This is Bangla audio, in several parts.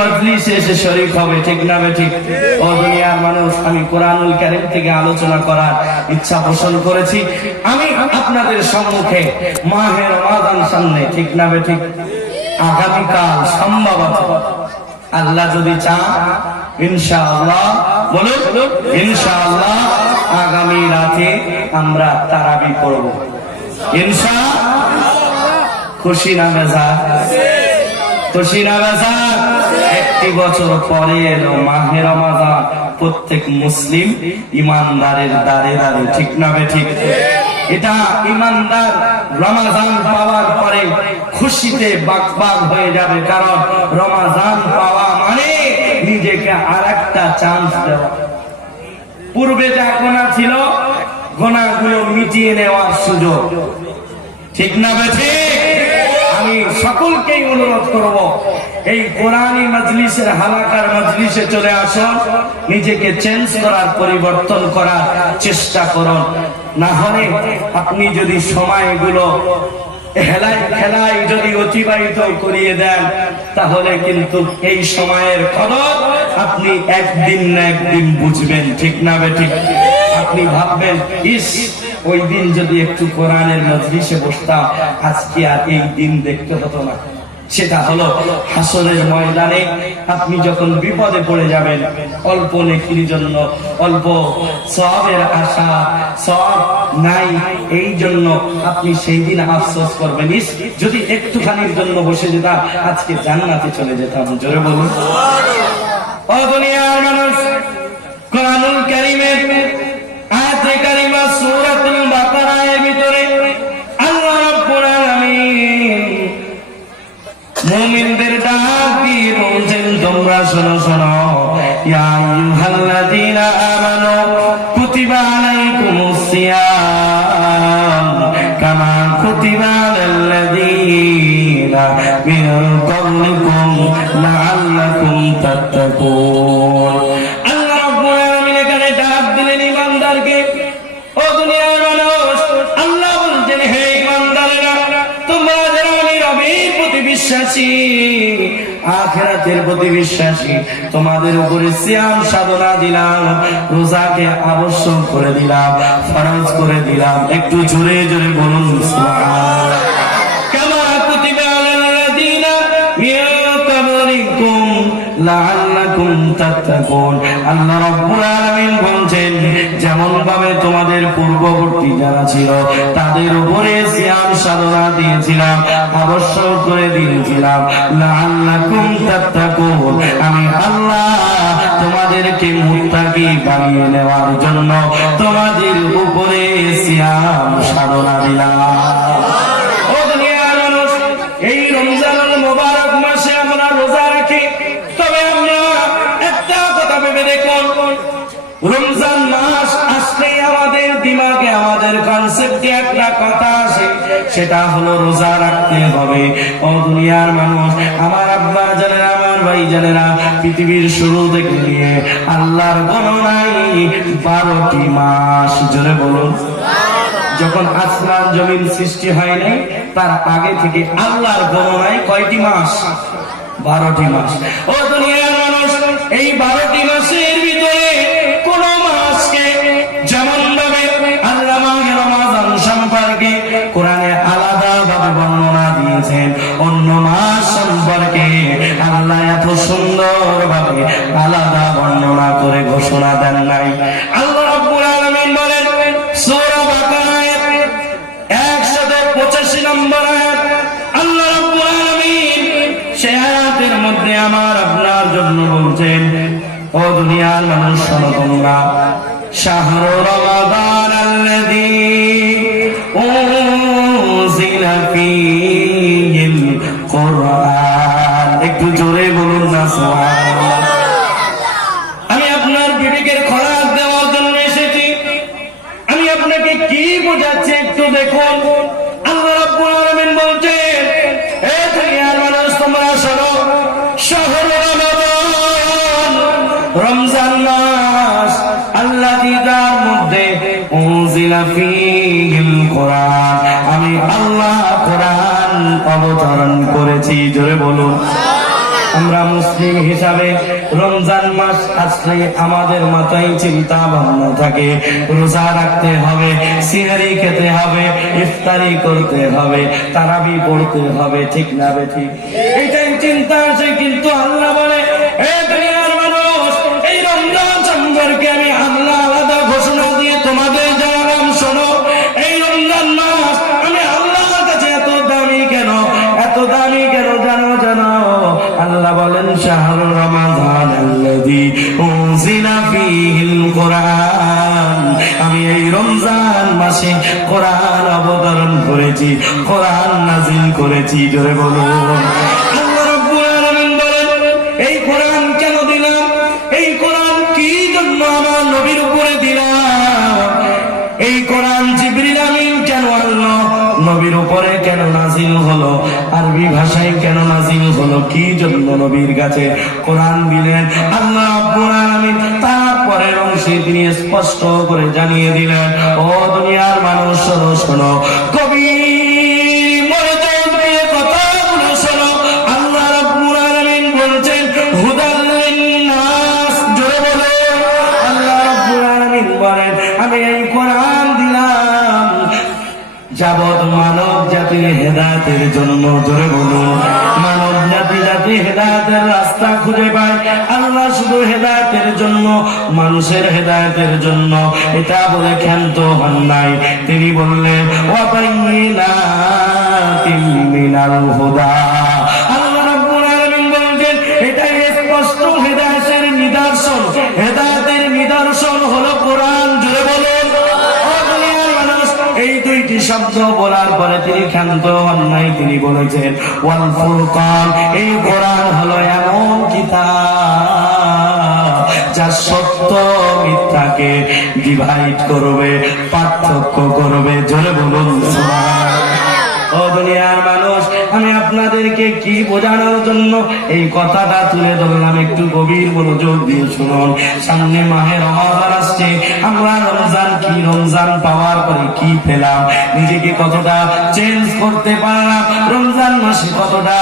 মজলিসে এসে শরীক হবে, ঠিক না ঠিক? ও দুনিয়ার মানুষ, আমি কোরআনুল কারীম থেকে আলোচনা করার ইচ্ছা পোষণ করেছি। আমি আপনাদের সম্মুখে মাহে রমাদান সামনে, ঠিক না ঠিক? আগামীকাল সম্ভবত আল্লাহ যদি চান ইনশাআল্লাহ, বলুন ইনশাআল্লাহ, আগামী রাতে আমরা তারাবি করব ইনশাআল্লাহ। খুশি না বেজার? খুশি না বেজার? একটি বছর পরে এলো মাহে রমাদান, প্রত্যেক মুসলিম ইমানদারের দ্বারে দ্বারে, ঠিক না ঠিক? এটা ইমানদার রমাদান পাওয়ার পরে খুশিতে বাকবাক হয়ে যাবে, কারণ রমাদান পাওয়া মানে নিজেকে আর একটা চান্স দেওয়া। পূর্বে যা গোনা ছিল, গোনাগুলো মিটিয়ে নেওয়ার সুযোগ, ঠিক না ঠিক? আমি সকলকেই অনুরোধ করব, এই কোরআনী মজলিসের হালাকার মজলিসে চলে আসুন, নিজেকে চেঞ্জ করার, পরিবর্তন করার চেষ্টা করুন। না হলে আপনি যদি সময়গুলো খেলায় যদি অতিবাহিত করিয়ে দেন, তাহলে কিন্তু এই সময়ের কদর আপনি একদিন না একদিন বুঝবেন, ঠিক না ঠিক? আপনি ভাববেন, ইস ওই দিন যদি একটু কোরআনের মজলিসে বসতাম, আজকে আর এই দিন দেখতে হতো না। সেটা হলো হাসরের ময়দানে আপনি যখন বিপদে পড়ে যাবেন, অল্প নেকির জন্য, অল্প সওয়াবের আশা, সওয়াব নাই, এই জন্য আপনি সেই দিন আফসোস করবেন, ইস যদি একটুখানির জন্য বসে যেতাম, আজকে জান্নাতে চলে যেতাম। জোরে বলুন। ও দুনিয়ার মানুষ, কোরআনুল কারীমের আয়াতে কারিমা সূরাতুল বাকারার ভিতরে আল্লাহ রাব্বুল আলামিন মুমিনদের ডাক দিয়ে বলছেন, তোমরা শোনো শোনো, ইয়া আইয়ুহাল্লাযীনা আমানু কুতিবা আলাইকুমুস সিয়াম কামা কুতিবা আলাল্লাযীনা মিন ক্বাবলিকুম লাআল্লাকুম তাত্তাকুন। আল্লাহ রাব্বুল আলামিন এখানে ডাক দিলেন ইমানদারকে। ও দুনিয়ার মানুষ, আল্লাহ বলছেন, হে ইমানদাররা, তোমরা যারা আমি রবের প্রতি বিশ্বাসী, আখিরাতের প্রতি বিশ্বাসী, তোমাদের উপরে সিয়াম সাধনা দিলাম, রোজাকে আবশ্যক করে দিলাম, ফরজ করে দিলাম। একটু জোরে জোরে বলুন সুবহানাল্লাহ। কামা কুতিবা আলাল্লাযীনা মিন ক্বাবলিকুম লাআল্লাকুম তাত্তাকুন। আল্লাহ রাব্বুল আলামিন বলেন, যেমন ভাবে তোমাদের পূর্ববর্তী যারা ছিল তাদের উপরে সিয়াম সাধনা দিয়েছিলাম, আবশ্যক করে দিয়েছিলাম, লাআল্লাকুম তাত্তাকুন, আমি আল্লাহ তোমাদেরকে মুত্তাকি বানিয়ে নেওয়ার জন্য তোমাদের উপরে সিয়াম সাধনা দিলাম। ও দুনিয়ার মানুষ, এই রমজানুল মুবারক মাসে আমরা রোজা রাখি, তবে আমরা একটা কথা ভেবে দেখুন, রমজান মাস আসলেই আমাদের দিমাগে, আমাদের কনসেপ্টে একটা কথা আসে, সেটা হলো রোজা রাখতে হবে। ও দুনিয়ার মানুষ, আমার আব্বা জানেরা, আমার ভাই জানেরা, পৃথিবীর শুরু থেকে নিয়ে আল্লাহর গণনায় 12টি মাস, জোরে বলুন, যখন আসমান জমিন সৃষ্টি হয় নাই তার আগে থেকে আল্লাহর গণনায় কয়টি মাস? 12টি মাস। ও দুনিয়ার মানুষ, এই 12টি মাসের ভিতরে কোন মাসকে যেমন ভাবে আল্লাহ মাহে রমাদান সম্পর্কে কোরআনে আলাদা ভাবে বর্ণনা দিয়েছেন, অন্য মাস সম্পর্কে আল্লাহ এত সুন্দর ভাবে আলাদা বর্ণনা করে ঘোষণা দেন নাই। আল্লাহ রাব্বুল আলামিন বলেন সূরা বাকারার 185 নম্বর আয়াত, আল্লাহ রাব্বুল আলামিন সেই আয়াতের মধ্যে আমার আপনার জন্য বলছেন, ও দুনিয়ার মানুষ শোনো তোমরা, শাহরু রমাদান আল্লাযী উনজিলা ফীহিল কুরআন। একটু জোরে বলুন না সুবহানাল্লাহ। আমি আপনার বিবেকের খোরাক দেওয়ার জন্য এসেছি, আমি আপনাকে কি বোঝাচ্ছি একটু দেখুন। আল্লাহ রাব্বুল আলামিন বলছেন, হে দুনিয়ার মানুষ তোমরা শোনো, শাহরু রমাদান, রমজান মাস, আল্লাযী যার মধ্যে উনজিলা ফীহিল কুরআন, আমি আল্লাহ কোরআন অবতরণ করেছি। জোরে বলুন। আমরা মুসলিম হিসাবে রমজান মাস আসলে আমাদের মাথায় চিন্তা ভাবনা থাকে রোজা রাখতে হবে, সিহরি খেতে হবে, ইফতারি করতে হবে, তারাবি পড়তে হবে, ঠিক না বেঠিক? এটাই চিন্তা আসে। কিন্তু আল্লাহ বলে, এ দুনিয়ার মানুষ, এই রমজান সম্পর্কে আমি আল্লাহ আলাদা ঘোষণা দিয়ে তোমাদের জানালাম, শোনো, এই রমজান মাস আমি আল্লাহর কাছে এত দামি কেন, এত দামি কেন জানো? আল্লাহ বলেন, শাহরুর রমাদান আল্লাযী উনজিলা ফীহিল কুরআন, আমি এই রমজান মাসে কোরআন অবতরণ করেছি, কোরআন নাযিল করেছি। জোরে বলুন। আল্লাহ রাব্বুল আলামিন বলেন, এই কোরআন কেন দিলাম? এই কোরআন কি জন্য আমার নবীর উপরে দিলাম? এই কোরআন জিবরিল আমিন কেন আল্লাহ নবীর উপরে কেন নাযিল হলো? আরবি ভাষায় কেন নাযিল হলো? কি জন্য নবীর কাছে কোরআন দিলেন? আল্লাহ রাব্বুল আলামিন তারপরের অংশে তিনি স্পষ্ট করে জানিয়ে দিলেন, ও দুনিয়ার মানুষ, শোনো শোনো, কবি মনোযোগ দিয়ে কথাগুলো শোনো। আল্লাহ রাব্বুল আলামিন বলছেন, হুদাল লিন্নাস। জোরে বলো। আল্লাহ রাব্বুল আলামিন বলেন, আমি এই কোরআন দিলাম যাবৎ মানব জাতির হেদায়েতের জন্য। জোরে বলুন। মানব জাতি জাতি হেদায়েতের রাস্তা খুঁজে পায়, আল্লাহ শুধু হেদায়েতের জন্য, মানুষের হেদায়েতের জন্য এটা বলে ক্ষান্ত হন নাই। তিনি বললেন, ওয়া বাইয়িনাতিন মিনাল হুদা। আল্লাহ রাব্বুল আলামিন বলেন, এটাই স্পষ্ট হেদায়েতের নিদর্শন। হেদায়েতের নিদর্শন হলো কোরআন। জোরে বলুন। এই দুইটি শব্দ বলার পরে তিনি ক্ষান্ত হন নাই। তিনি বলেছেন, ওয়াল ফুরকান, এই কোরআন হলো এমন কিতাব যা সত্য মিথ্যাকে ডিভাইড করবে, পার্থক্য করবে। জোরে বলুন সুবহানাল্লাহ। ও দুনিয়ার মানুষ, আমি আপনাদেরকে কি বোঝানোর জন্য এই কথাটা তুলে ধরলাম, একটু গভীর মনোযোগ দিয়ে শুনুন। সামনে মাহে রমাদান আসছে। আমরা রমজান কি, রমজান পাওয়ার পরে কি পেলাম, নিজেকে কতটা চেঞ্জ করতে পারলাম, রমজান মাসে কতটা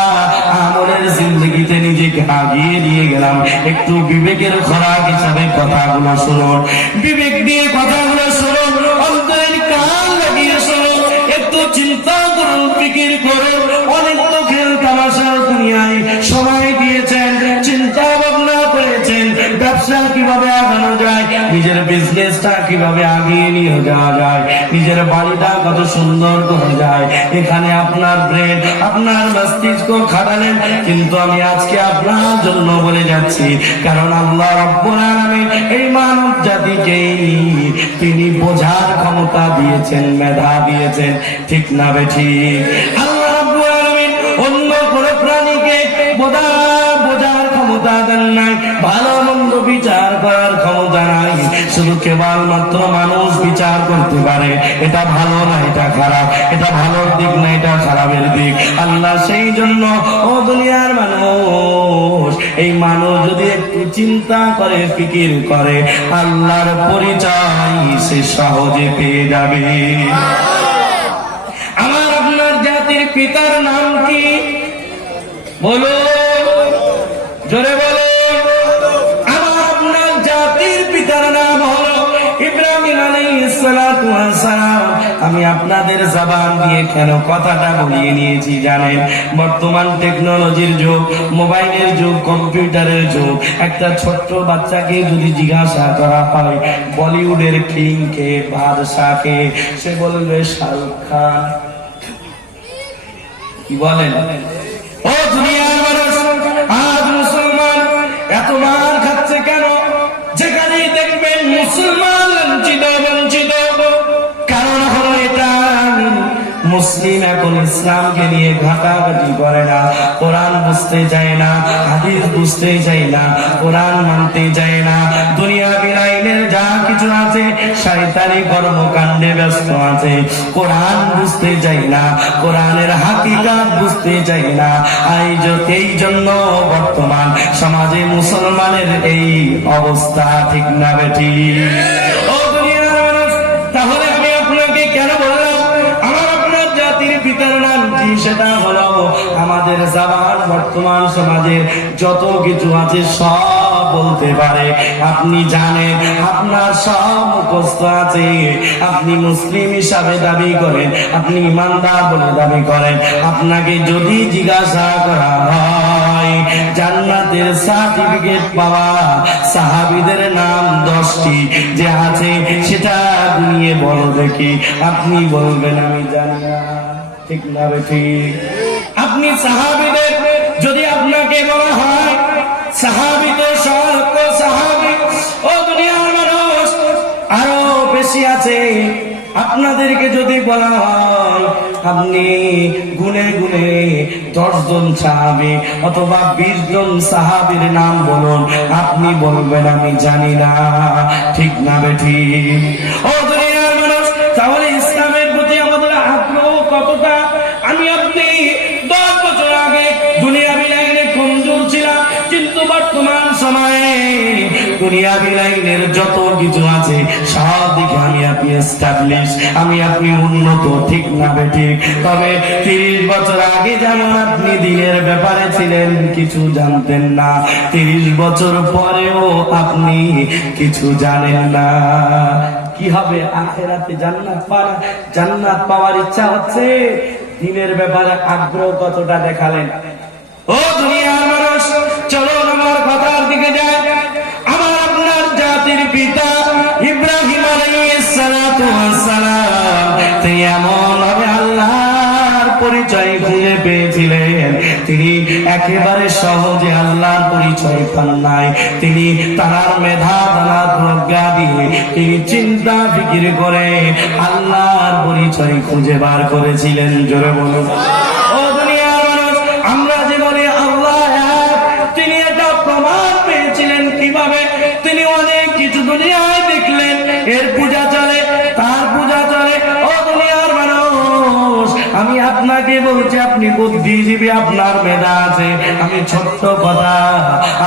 আমলের জিন্দগিতে নিজেকে আগিয়ে দিয়ে গেলাম, একটু বিবেকের খোরাক হিসাবে কথাগুলো শুনুন। বিবেক দিয়ে কথাগুলো শুনুন, অন্তরের কান লাগিয়ে শুনুন, একটু চিন্তা করুন, ফিকির করুন। অনেক তো খেল তামাশার দুনিয়ায় সময় দিয়েছেন, চিন্তা ভাবনা করেছেন, ব্যবসা কিভাবে আগানো যায়, নিজের বিজনেসটা কিভাবে আগিয়ে নিয়ে যাওয়া যায়, নিজের বাড়িটা কত সুন্দর করা যায়, এখানে আপনার ব্রেন, আপনার মস্তিষ্ক খাটালেন। কিন্তু আমি আজকে আপনার জন্য বলে যাচ্ছি, কারণ আল্লাহ রাব্বুল আলামিন এই মানব জাতিকে তিনি বোঝার ক্ষমতা দিয়েছেন, মেধা দিয়েছেন, ঠিক না বেঠিক? আল্লাহ রাব্বুল আলামিন অন্য কোন প্রাণীকে বোঝার ক্ষমতা দেন নাই, ভালো মন্দ বিচার করার ক্ষমতা নাই। শুধু কেবলমাত্র মানুষ বিচার করতে পারে, এটা ভালো না এটা খারাপ, এটা ভালোর দিক না এটা খারাপের দিক। আল্লাহ সেই জন্য, ও দুনিয়ার মানুষ, এই মানুষ যদি একটু চিন্তা করে, ফিকির করে, আল্লাহর পরিচয় সে সহজে পেয়ে যাবে। আমার আপনার জাতির পিতার নাম কি? বলো, জোরে বলো। আমার আপনার জাতির পিতার নাম হলো ইব্রাহিম আলাইহিস সালাতু ওয়াস সালাম। আমি আপনাদের জবান দিয়ে কেন কথাটা বলিয়ে নিয়েছি জানেন? বর্তমান টেকনোলজির যুগ, মোবাইলের যুগ, কম্পিউটারের যুগ। একটা ছোট্ট বাচ্চাকে যদি জিজ্ঞাসা করা হয় বলিউডের কিং কে, বাদশাহ কে, সে বলবে শাহরুখ খান। কি বলেন? ও দুনিয়ার মানুষ, আজ মুসলমান এত মার খাচ্ছে কেন? যেখানেই দেখবেন মুসলমান লাঞ্ছিত, বঞ্চিত। কারণ হলো এটা, মুসলিম এখন ইসলামকে নিয়ে ঘাটাঘাটি করে না, কোরআন বুঝতে চায় না, হাদিস বুঝতে চায় না, কোরআন মানতে চায় না, দুনিয়া বিলাইনের যা কিছু আছে শয়তানি কর্মকাণ্ডে ব্যস্ত আছে, কোরআন বুঝতে চায় না, কোরআনের হাকিকাত বুঝতে চায় না। এই জন্য বর্তমান সমাজে মুসলমানের এই অবস্থা, ঠিক না বেঠি? ও দুনিয়ার মানুষ, তাহলে আমি আপনাকে কেন বললাম আমার আপনার জাতির পিতার নাম গ্যারান্টি সেটা হলো আমাদের জাবান বর্তমান সমাজের যত কিছু আছে সব বলতে পারে। আপনি জানেন আপনার সব মুখস্থ আছে, আপনি মুসলিম হিসাবে দাবি করেন, আপনি ইমানদার বলে দাবি করেন। আপনাকে যদি জিজ্ঞাসা করা হয় জান্নাতের সার্টিফিকেট পাওয়া সাহাবীদের নাম 10টি যে আছে সেটা নিয়ে বলো দেখি, আপনি বলবেন আমি জানি না। ঠিক না ঠিক? আপনি সাহাবীদের যদি আপনাকে বলা হয় সাহাবীদের সব সাহাবী, ও দুনিয়ার মানুষ আরো বেশি আছে, আপনাদেরকে যদি বলা হয় আপনি গুনে গুনে 10 জন সাহাবী অথবা 20 জন সাহাবীর নাম বলুন, আপনি বলবেন আমি জানি না। ঠিক না বেঠিক? ও দুনিয়ার মানুষ, তাহলে ইসলামের প্রতি আমাদের আগ্রহ কতটা? আমি আপনি 10 বছর আগে দুনিয়াবি লাইনে কমজোর ছিলাম, কিন্তু বর্তমান সময়ে দুনিয়াবি লাইনের যত কিছু আছে সব দিকে আমি আপনি এস্টাবলিশ, আমি আপনি উন্নত। ঠিক না বেঠিক? তবে 30 বছর আগে যেমন আপনি দিনের ব্যাপারে ছিলেন কিছু জানতেন না, 30 বছর পরেও আপনি কিছু জানেন না। কি হবে আখিরাতে? জান্নাত পাওয়ার ইচ্ছা হচ্ছে, দিনের ব্যাপারে আগ্রহ কতটা দেখালেন? ও দুনিয়ার মানুষ, চলো আমার কথার দিকে যায়। আমার আপনার জাতির পিতা ইব্রাহিম আলাইহিস সালাতু ওয়াস সালাম তিনি এমন ভাবে আল্লাহর পরিচয় খুঁজে পেয়েছিলেন, তিনি একেবারে সহজে আল্লাহর পরিচয় পান নাই। তিনি তার মেধা তার প্রজ্ঞা দিয়ে তিনি চিন্তা ফিকির করে আল্লাহর পরিচয় খুঁজে বার করেছিলেন। জোরে বলুন। ও দুনিয়ার মানুষ, আমরা যে বলি আল্লাহ এক, তিনি এটা প্রমাণ পেয়েছিলেন কিভাবে? তিনি অনেক কিছু দুনিয়ায় দেখলেন, এর পূজা চলে, তার পূজা চলে। ও দুনিয়ার মানুষ, আমি আপনাকে বলছি আপনি বুদ্ধিজীবী, আপনার মেধা আছে। আমি ছোট্ট কথা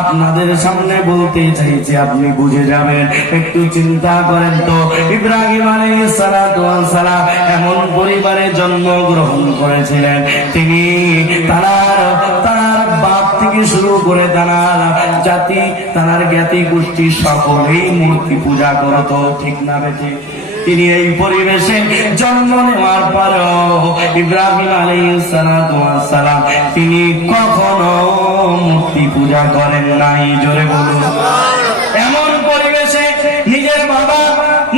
আপনাদের সামনে বলতে চাইছি, আপনি বুঝে যাবেন। একটু চিন্তা করেন তো, ইব্রাহিম আলাইহিস সালাতু ওয়াস সালাম এমন পরিবারে জন্মগ্রহণ করেছিলেন, তিনি তার বাপ থেকে শুরু করে তার জাতি, তার জ্ঞাতি গোষ্ঠী সকলেই মূর্তি পূজা করত। ঠিক না বেঠিক? তিনি এই পরিবেশে জন্ম নেওয়ার পরেও ইব্রাহিম আলাইহিস সালাতু ওয়াস সালাম তিনি কখনো মূর্তি পূজা করেন নাই। জোরে বলুন। এমন পরিবেশে নিজের বাবা,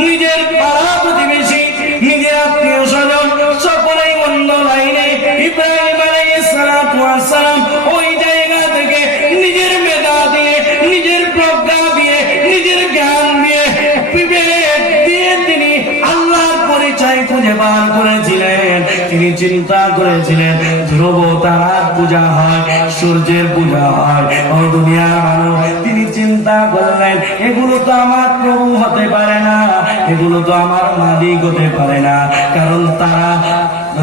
নিজের পাড়া প্রতিবেশী, নিজের আত্মীয় স্বজন সকলেই অন্য লাইনে, ইব্রাহিম আলাইহিস সালাতু ওয়াস সালাম ওই জায়গা থেকে নিজের মেধা দিয়ে, নিজের প্রজ্ঞা দিয়ে, নিজের জ্ঞান দিয়ে, বিবেক দিয়ে তিনি আল্লাহর পরিচয় খুঁজে বার করেছিলেন। তিনি চিন্তা করেছিলেন ধ্রুব তারার পূজা হয়, সূর্যের পূজা হয়। ও দুনিয়ার মানুষ, তিনি চিন্তা করলেন এগুলো তো আমার প্রভু হতে পারে না, এগুলো তো আমার মালিক হতে পারে না, কারণ তারা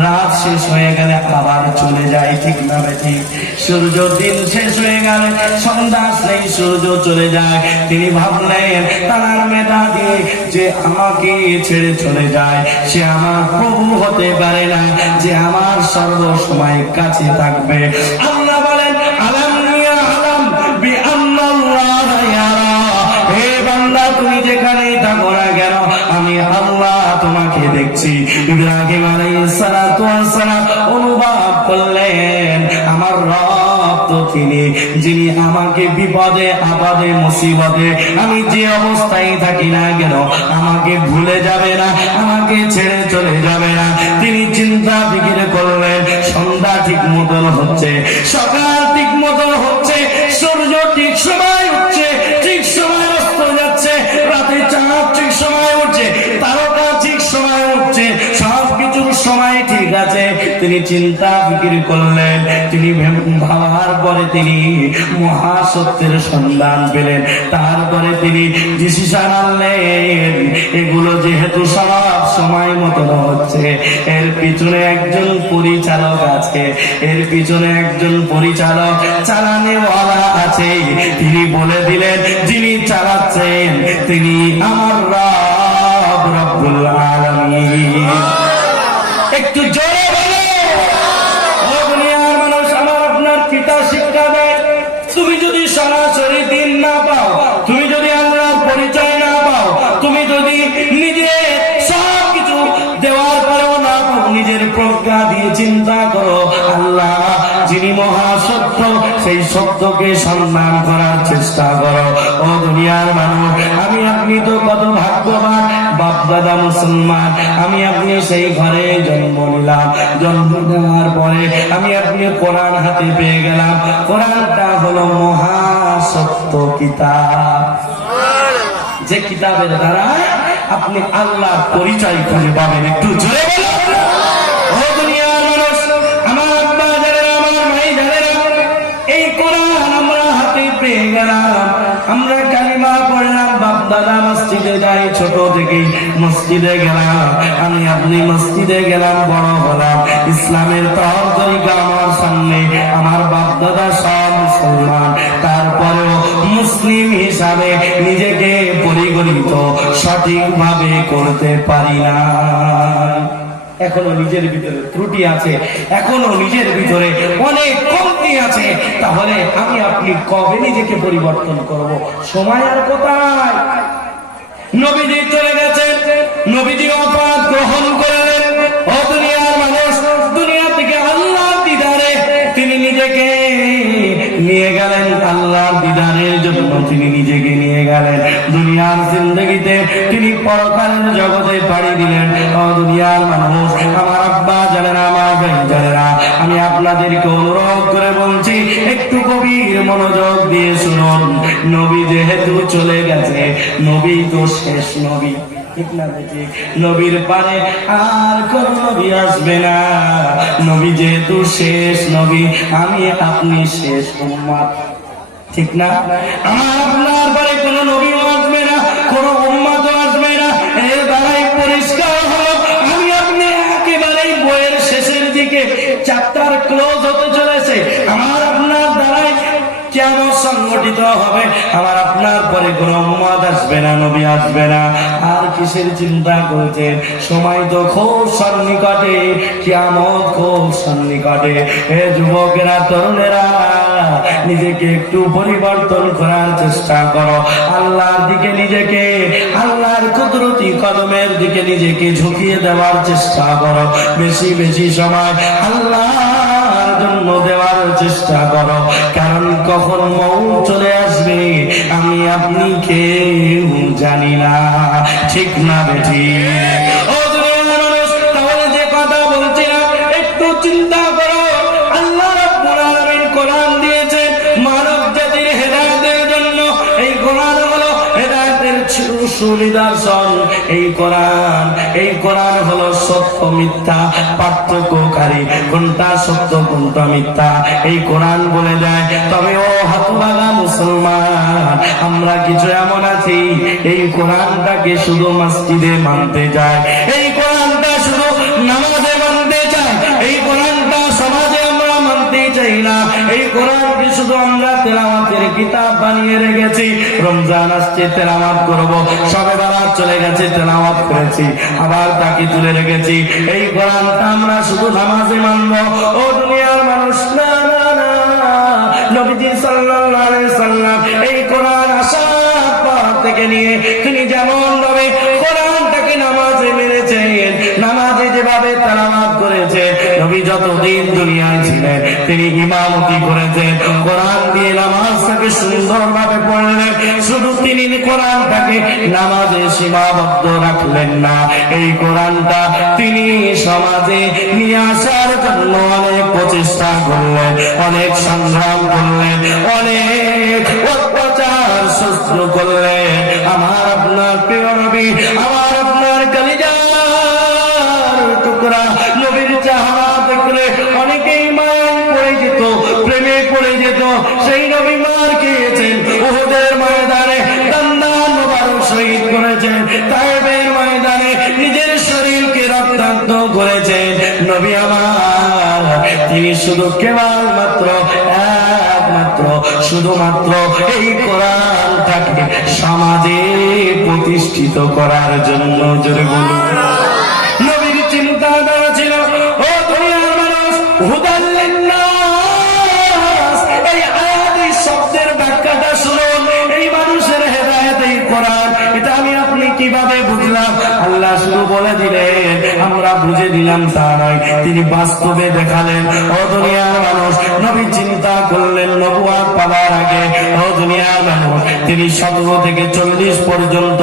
রাত শেষ হয়ে গেলে আবার চলে যায়। ঠিক না বেঠিক? সূর্য দিন শেষ হয়ে গেলে সন্ধ্যা সেই সূর্য চলে যায়। তিনি ভাবলেন তার মেধা দিয়ে যে আমাকে ছেড়ে চলে যায় সে আমার প্রভু হতে পারে না, যে আমার সর্বসময় কাছে থাকবে। আল্লাহ বলেন আলাম ইয়ালাম বিআন্নাল্লাহা ইয়ারা, হে বান্দা তুমি যেখানেই থাকো না কেন আমি আল্লাহ তোমাকে দেখছি। ইব্রাহিম আলাইহিস সালাতু ওয়াস সালাম অনুভব করলেন আমার রব তো তিনি, যিনি আমাকে বিপদে আপদে মুসিবতে আমি যে অবস্থায় থাকি না কেন আমাকে ভুলে যাবে না, আমাকে ছেড়ে চলে যাবে না। তিনি চিন্তা ফিকির করলেন সন্ধ্যা ঠিক মতন হচ্ছে, সকাল ঠিক মতন হচ্ছে, সূর্য ঠিক সময় উঠছে, ঠিক সময় অস্ত যাচ্ছে, রাতে চাঁদ ঠিক সময় উঠছে, তারকা ঠিক সময় উঠছে, সবকিছুর সময় ঠিক আছে। তিনি চিন্তা ফিকির করলেন, তিনি ভাবার পরে তিনি মহাসত্যের সন্ধান পেলেন। তারপরে তিনি ডিসিশন আনলেন এগুলো যেহেতু সব সময় মতন হচ্ছে, এর পিছনে একজন পরিচালক আছে, এর পিছনে একজন পরিচালক চালানেওয়ালা আছে। তিনি বলে দিলেন যিনি চালাচ্ছেন তিনি আমার রব রব্বুল আলামিন। একটু জোরে বলো তরিকা দিয়ে চিন্তা করো, আল্লাহ যিনি মহাসত্য সেই সত্যকে সম্মান করার চেষ্টা করো। ও দুনিয়ার মানুষ, আমি আপনি তো কত ভাগ্যবান, বাপ দাদা মুসলমান, আমি আপনি সেই ঘরে জন্ম নিলাম। জন্ম নেওয়ার পরে আমি আপনি কোরআন হাতে পেয়ে গেলাম। কোরআনটা হলো মহাসত্য কিতাব, যে কিতাবের দ্বারা আপনি আল্লাহর পরিচয় খুঁজে পাবেন। একটু জোরে বলুন। ও দুনিয়ার মানুষ, আমার আব্বা যারা, আমার ভাই যারা, এই কোরআন আমরা হাতে পেয়ে গেলাম। আমরা কালিমা পড়লাম, বাপ দাদা মসজিদে যাই, ছোট থেকেই মসজিদে গেলাম। আমি আপনি মসজিদে গেলাম, বড় হলাম। ইসলামের তহর তরিকা আমার সামনে, আমার বাপ দাদা সব মুসলমান, তারপরেও মুসলিম হিসাবে নিজেকে পরিগণিত সঠিকভাবে করতে পারি না। এখনো নিজের ভিতরে ত্রুটি আছে, এখনো নিজের ভিতরে অনেক কমতি আছে। তাহলে আমি আপনি কবে নিজেকে পরিবর্তন করব? সময় আর কোথায়? নবীজি চলে গেছেন, নবীজি ওফাত গ্রহণ করলেন। ও দুনিয়ার মানুষ, দুনিয়া থেকে আল্লাহর দিদারে তিনি নিজেকে নিয়ে গেলেন, আল্লাহর দিদারের জন্য তিনি নিজেকে নিয়ে গেলেন। দুনিয়ার জিন্দগিতে তিনি পরকালের জগতে পাড়ি দিলেন। ও দুনিয়ার মানুষ, আমার আব্বা জানেন, আমার ভাই জানেনা, আমি আপনাদেরকে অনুরোধ করে বলছি, একটু গভীর মনোযোগ দিয়ে শুনুন। নবী যেহেতু চলে গেছে, নবী তো শেষ নবী, ঠিক না ঠিক? নবীর পরে আর কোন নবী আসবে না। নবী যেহেতু শেষ নবী, আমি আপনি শেষ উম্মত, ঠিক না? আমার আপনার পরে কোন নবীও আসবে না, কোন উম্মতও আসবে না। এর দ্বারাই পরিষ্কার হলো আমি আপনি একেবারেই বইয়ের শেষের দিকে, চ্যাপ্টার ক্লোজ হতে চলেছে। আমার আপনার দ্বারাই কিয়ামত সংগঠিত হবে। আমার আপনার পরে কোন উম্মত আসবে না, নবী আসবে না। আর কিসের চিন্তা করছেন? সময় তো খুব সন্নিকটে, কিয়ামত খুব সন্নিকটে। হে যুবকেরা, তরুণেরা, নিজেকে একটু পরিবর্তন করার চেষ্টা করো। আল্লাহর দিকে নিজেকে, আল্লাহর কুদরতি কদমের দিকে নিজেকে ঝুঁকিয়ে দেওয়ার চেষ্টা করো। বেশি বেশি সময় আল্লাহর জন্য দেওয়ার চেষ্টা করো, কারণ কখন মৌত চলে আসবে আমি আপনি কেউ জানি না, ঠিক না বেঠি? ও দুনিয়ার মানুষ, তাহলে যে কথা বলছিলাম, একটু চিন্তা করো। আল্লাহ রাব্বুল আলামিন কোরআন দিয়েছেন মানব জাতির হেদায়েতের জন্য। এই কোরআন হলো হেদায়েতের সুনিদর্শন। এই কোরআন হলো সত্য মিথ্যা পার্থক্যকারী, কোনটা সত্য কোনটা মিথ্যা এই কোরআন বলে দেয়। তবে ও হতভাগা মুসলমান, আমরা কিছু এমন আছি এই কোরআনটাকে শুধু মসজিদে মানতে যায়, এই কোরআনটা শুধু নামাজে মানতে চায়, এই কোরআনটা সমাজে আমরা মানতে চাই না। এই কোরআনকে শুধু আমরা তেলাওয়াতের কিতাব বানিয়ে রেখেছি। রমজান আসছে তেলাওয়াত করব, সবে বারাত চলে গেছে তেলাওয়াত করেছি, আবার তাকে তুলে রেখেছি। এই কোরআনটা আমরা শুধু নামাজে মানবো। ও দুনিয়ার মানুষ, না না না, নবীজি সাল্লাল্লাহু আলাইহি সাল্লাম এই কোরআন আসার পর থেকে নিয়ে তিনি যেমন ভাবে কোরআনটাকে নামাজে মেনেছেন, নামাজে যেভাবে তেলাওয়াত করেছে, নবী যতদিন দুনিয়ায় ছিলেন তিনি ইমামতি করেছেন, কোরআন দিয়ে নামাজটাকে সুন্দরভাবে পড়লেন। শুধু তিনি কোরআনটাকে নামাজে সীমাবদ্ধ রাখলেন না, এই কোরআনটা তিনি সমাজে নিয়ে আসার জন্য অনেক প্রচেষ্টা করলেন, অনেক সংগ্রাম করলেন, অনেক অত্যাচার সহ্য করলেন। আমার আপনার প্রিয় নবী, আমার আপনার কলিজার টুকরা নবীর চেহারা দেখলে অনেকেই মায়ায় পড়ে যেত, প্রেমে পড়ে যেত। সেই নবী মার খেয়েছেন, উহুদের ময়দানে দন্দান মোবারক শহীদ করেছেন, তায়েফের ময়দানে নিজের শরীরকে রক্তাক্ত করেছেন। নবী আমার তিনি শুধু কেবলমাত্র একমাত্র শুধুমাত্র এই কোরআনটাকে সমাজে প্রতিষ্ঠিত করার জন্য। জোরে বলুন। নবীর চিন্তাধারা ছিল, ও দুনিয়ার মানুষ, হুদাল লিন্নাস। এই আয়াত, এই শব্দের ব্যাখ্যাটা শুনুন। এই মানুষের হেদায়েত এই কোরআন, এটা আমি আপনি কিভাবে বুঝলাম? আল্লাহ শুধু বলে দিলেন, আমরা বুঝে দিলাম তা নয়, তিনি বাস্তবে দেখালেন। ও দুনিয়ার মানুষ, নবী চিন্তা করলেন নবুয়ত পাওয়ার আগে, ও দুনিয়ার মানুষ, তিনি 17 থেকে 40 পর্যন্ত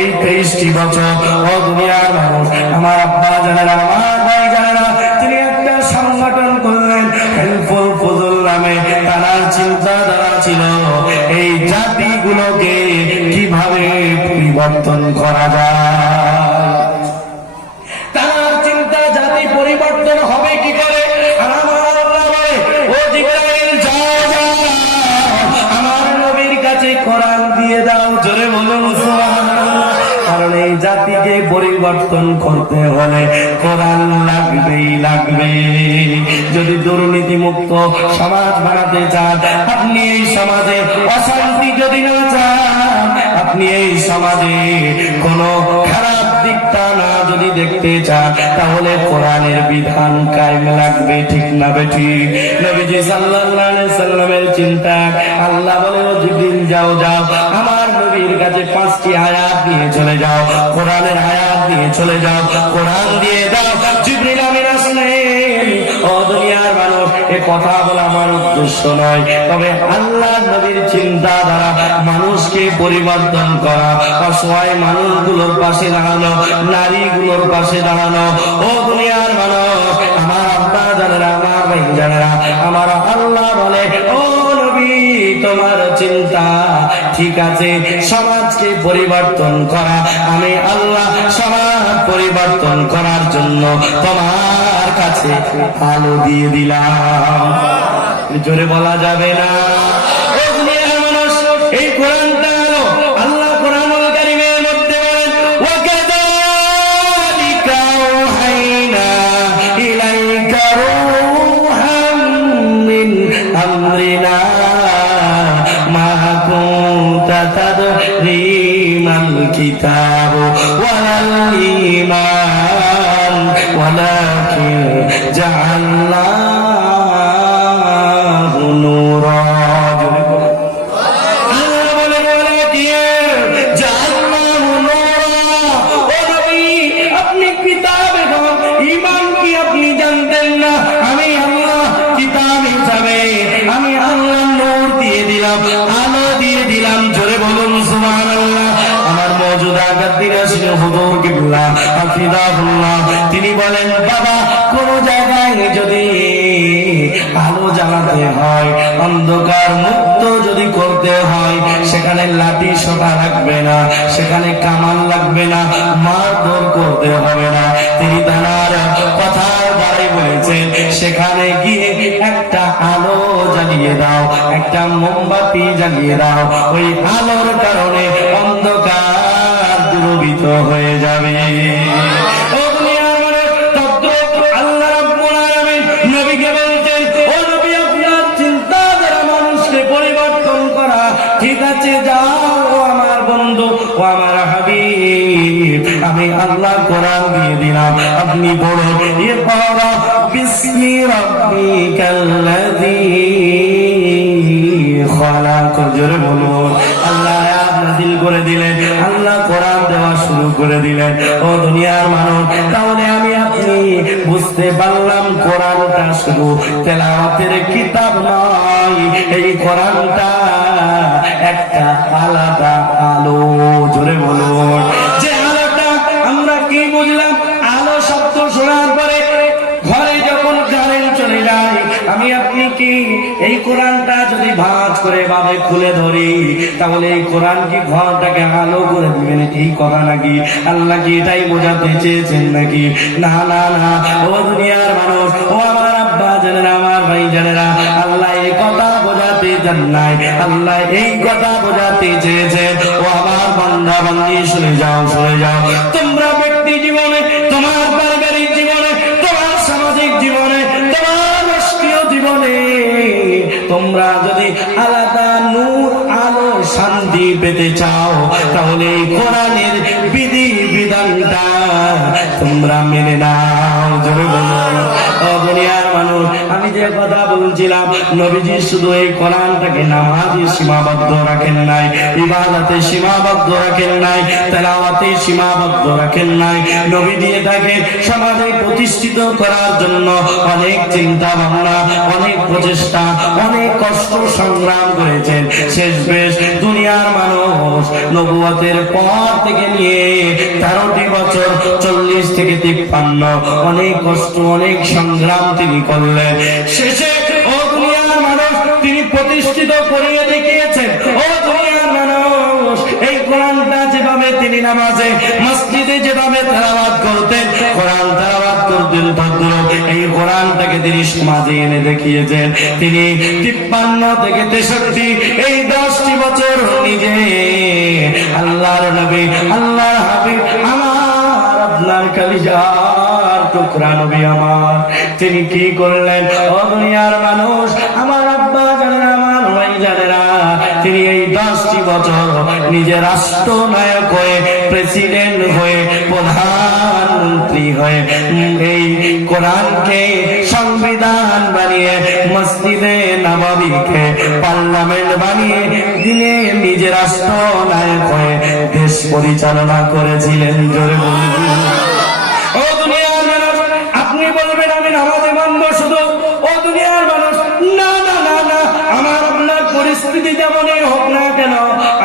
এই 23টি বছর, ও দুনিয়ার মানুষ, আমার আব্বা জানেরা, আমার ভাই জানেরা, তিনি একটা সংগঠন করলেন হেল্পফুল ফজল নামে। তার চিন্তাধারা ছিল এই জাতিগুলোকে কিভাবে পরিবর্তন করা যায়। তার চিন্তা জাতি পরিবর্তন হবে কি করে? আমার আল্লাহ বলে, ও জিবরাইল যাও যাও, আমার নবীর কাছে কোরআন দিয়ে দাও। জোরে বলুন সুবহানাল্লাহ। কারণ এই জাতিকে পরিবর্তন করতে হলে কোরআন লাগবেই লাগবে। যদি দুর্নীতি মুক্ত সমাজ বানাতে চান, আপনি এই সমাজে অশান্তি যদি না চান, আপনি এই সমাজে কোনো খারাপ দিকটা না যদি দেখতে চান, তাহলে কোরআনের বিধান কায়েম লাগবে, ঠিক না বেঠিক? নবীজি সাল্লাল্লাহু আলাইহি সাল্লামের চিন্তা, আল্লাহ বলে, ও জিবরিল যাও যাও, আমার নবীর কাছে 5টি আয়াত নিয়ে চলে যাও, কোরআনের আয়াত নিয়ে চলে যাও, কোরআন দিয়ে দাও। জিবরিল আমিন আসলেন। ও দুনিয়ার মানুষ, এ কথা বলা আমার উদ্দেশ্য নয়, তবে আল্লাহ নবীর চিন্তাধারা মানুষকে পরিবর্তন করা, অসহায় মানুষগুলোর পাশে দাঁড়ানো, নারীগুলোর পাশে দাঁড়ানো। ও দুনিয়ার মানুষ, আমার আব্বা জানেরা, আমার ভাই জানেরা, আমার আল্লাহ বলে, ও নবী, তোমার চিন্তা ঠিক আছে, সমাজকে পরিবর্তন করা, আমি আল্লাহ সমাজ পরিবর্তন করার জন্য তোমার কাছে আলো দিয়ে দিলাম। জোরে বলা যাবে না? ও দুনিয়ার মানুষ, এই কোরআনটা আলো। আল্লাহ কোরআনুল কারীমের মধ্যে বলেন, ওয়াকাযালিকা আওহাইনা ইলাইকা রূহাম মিন আমরিনা মা কুনতা তাদরি মাল কিতাব ওয়ালাল ঈমান ওয়ালাকিন জাআলনাহু নূরা। আল্লাহ বলেন, ওয়ালাকিন জাআলনাহু নূরা। ও নবী, আপনি কিতাব এবং ঈমান কি আপনি জানতেন না? আমি আল্লাহ কিতাব হিসাবে আমি আল্লাহ নূর দিয়ে দিলাম, আলো দিয়ে দিলাম। জোরে বলুন সুবহানাল্লাহ। আমার মওজুদা গাদ্দিরা ছিল হুজুর কিবলা হাফিজাহুল্লাহ, তিনি বলেন, বাবা, কোন জায়গায় যদি আলো জ্বালাতে হয়, অন্ধকার মুক্ত যদি করতে হয়, সেখানে লাঠি সোটা লাগবে না, সেখানে কামান লাগবে না, মারধর করতে হবে না। তিনি তার কথার দ্বারাই বলেছেন, সেখানে গিয়ে একটা আলো জ্বালিয়ে দাও, একটা মোমবাতি জ্বালিয়ে দাও, ওই আলোর কারণে অন্ধকার দূরীভূত হয়ে যাবে। ও দুনিয়ার মানুষ, আল্লাহ রাব্বুল আলামিন নবীকে বলছেন, ও নবী, আপনার চিন্তাধারা মানুষকে পরিবর্তন করা ঠিক আছে, যাও আমার বন্ধু, ও আমার হাবিব, আমি আল্লাহ কোরআন দিয়ে দিলাম, আপনি পড়ুন, ইকরা বিসমি রাব্বিকাল্লাযী খালাক। জোরে বলুন। আল্লাহ আয়াত নাযিল করে দিলেন, আল্লাহ কোরআন দেওয়া শুরু করে দিলেন। ও দুনিয়ার মানুষ, তাহলে আমি আপনি বুঝতে পারলাম কোরআনটা শুধু তেলাওয়াতের কিতাব নয়, এই কোরআনটা একটা আলাদা আলো। জোরে বলুন। যে আলোটা আমরা কি বুঝলাম? আলো শব্দ শোনার পরে ঘরে যখন কারেন্ট চলে যায়, আমি আপনি কি এই কোরআনটা যদি ভাঁজ করে ভাবে খুলে ধরি, তাহলে এই কোরআন কি ঘরটাকে আলো করে দিবেন? এই কথা নাকি? আল্লাহ কি এটাই বোঝাতে চেয়েছেন নাকি? না না না। ও দুনিয়ার মানুষ, ও আমার আব্বা জানেরা, আমার ভাই জানেরা, আল্লাহ এই কথা বোঝাতে চান নাই, আল্লাহ এই কথা বোঝাতে চেয়েছেন। ও আমার বান্দা বান্দি, শুনে যাও, শুনে যাও। তোমরা ব্যক্তি জীবনে, তোমার পারিবারিক জীবনে, তোমার সামাজিক জীবনে, তোমার রাষ্ট্রীয় জীবনে, তোমরা যদি আলাদা নূর আলো শান্তি পেতে চাও তাহলে এই কোরআনের বিধি বিধানটা তোমরা মেনে নাও। জোরে বলো। ও দুনিয়ার মানুষ, আমি যে কথা বলছিলাম, নবীজি শুধু এই কোরআনটাকে নামাজে সীমাবদ্ধ রাখেন নাই, ইবাদতে সীমাবদ্ধ রাখেন নাই, তেলাওয়াতে সীমাবদ্ধ রাখেন নাই। নবীজি এটাকে সমাজে প্রতিষ্ঠিত করার জন্য অনেক চিন্তা ভাবনা, অনেক প্রচেষ্টা, অনেক কষ্ট সংগ্রাম করেছেন। শেষ বেশ দুনিয়ার মানুষ নবুয়তের পর থেকে নিয়ে 13টি বছর 40 থেকে 53 অনেক কষ্ট, অনেক সংগ্রাম তিনি করলেন। শেষে ও দুনিয়ার মানুষ তিনি প্রতিষ্ঠিত করিয়ে দেখিয়েছেন। ও দুনিয়ার মানুষ, এই কোরআনটা যেভাবে তিনি নামাজে মসজিদে যেভাবে তেলাওয়াত করতেন, কোরআন তেলাওয়াত করতেন, এই কোরআনটাকে তিনি সমাজে এনে দেখিয়েছেন। তিনি 53 থেকে 63 এই 10টি বছর নিজে আল্লাহর নবী, আল্লাহর হাবিব, আমার আপনার কলিজার টুকরা নবী আমার, তিনি কি করলেন? ও দুনিয়ার মানুষ, আমার আব্বা জানেন, আমার ভাই জানেরা, তিনি এই 10টি বছর নিজে রাষ্ট্রনায়ক হয়ে, প্রেসিডেন্ট হয়ে, প্রধানমন্ত্রী হয়ে এই কোরআনকে সংবিধান বানিয়ে, মসজিদে নববীকে পার্লামেন্ট বানিয়ে দিনে নিজে রাষ্ট্রনায়ক হয়ে দেশ পরিচালনা করেছিলেন। জোরে বলুন। ও দুনিয়ার মানুষ, আপনি বলবেন আমি নামাজে মানবো শুধু। ও দুনিয়ার মানুষ, না না না না, আমার আপনার পরিস্থিতি যেমনই হোক না কেন,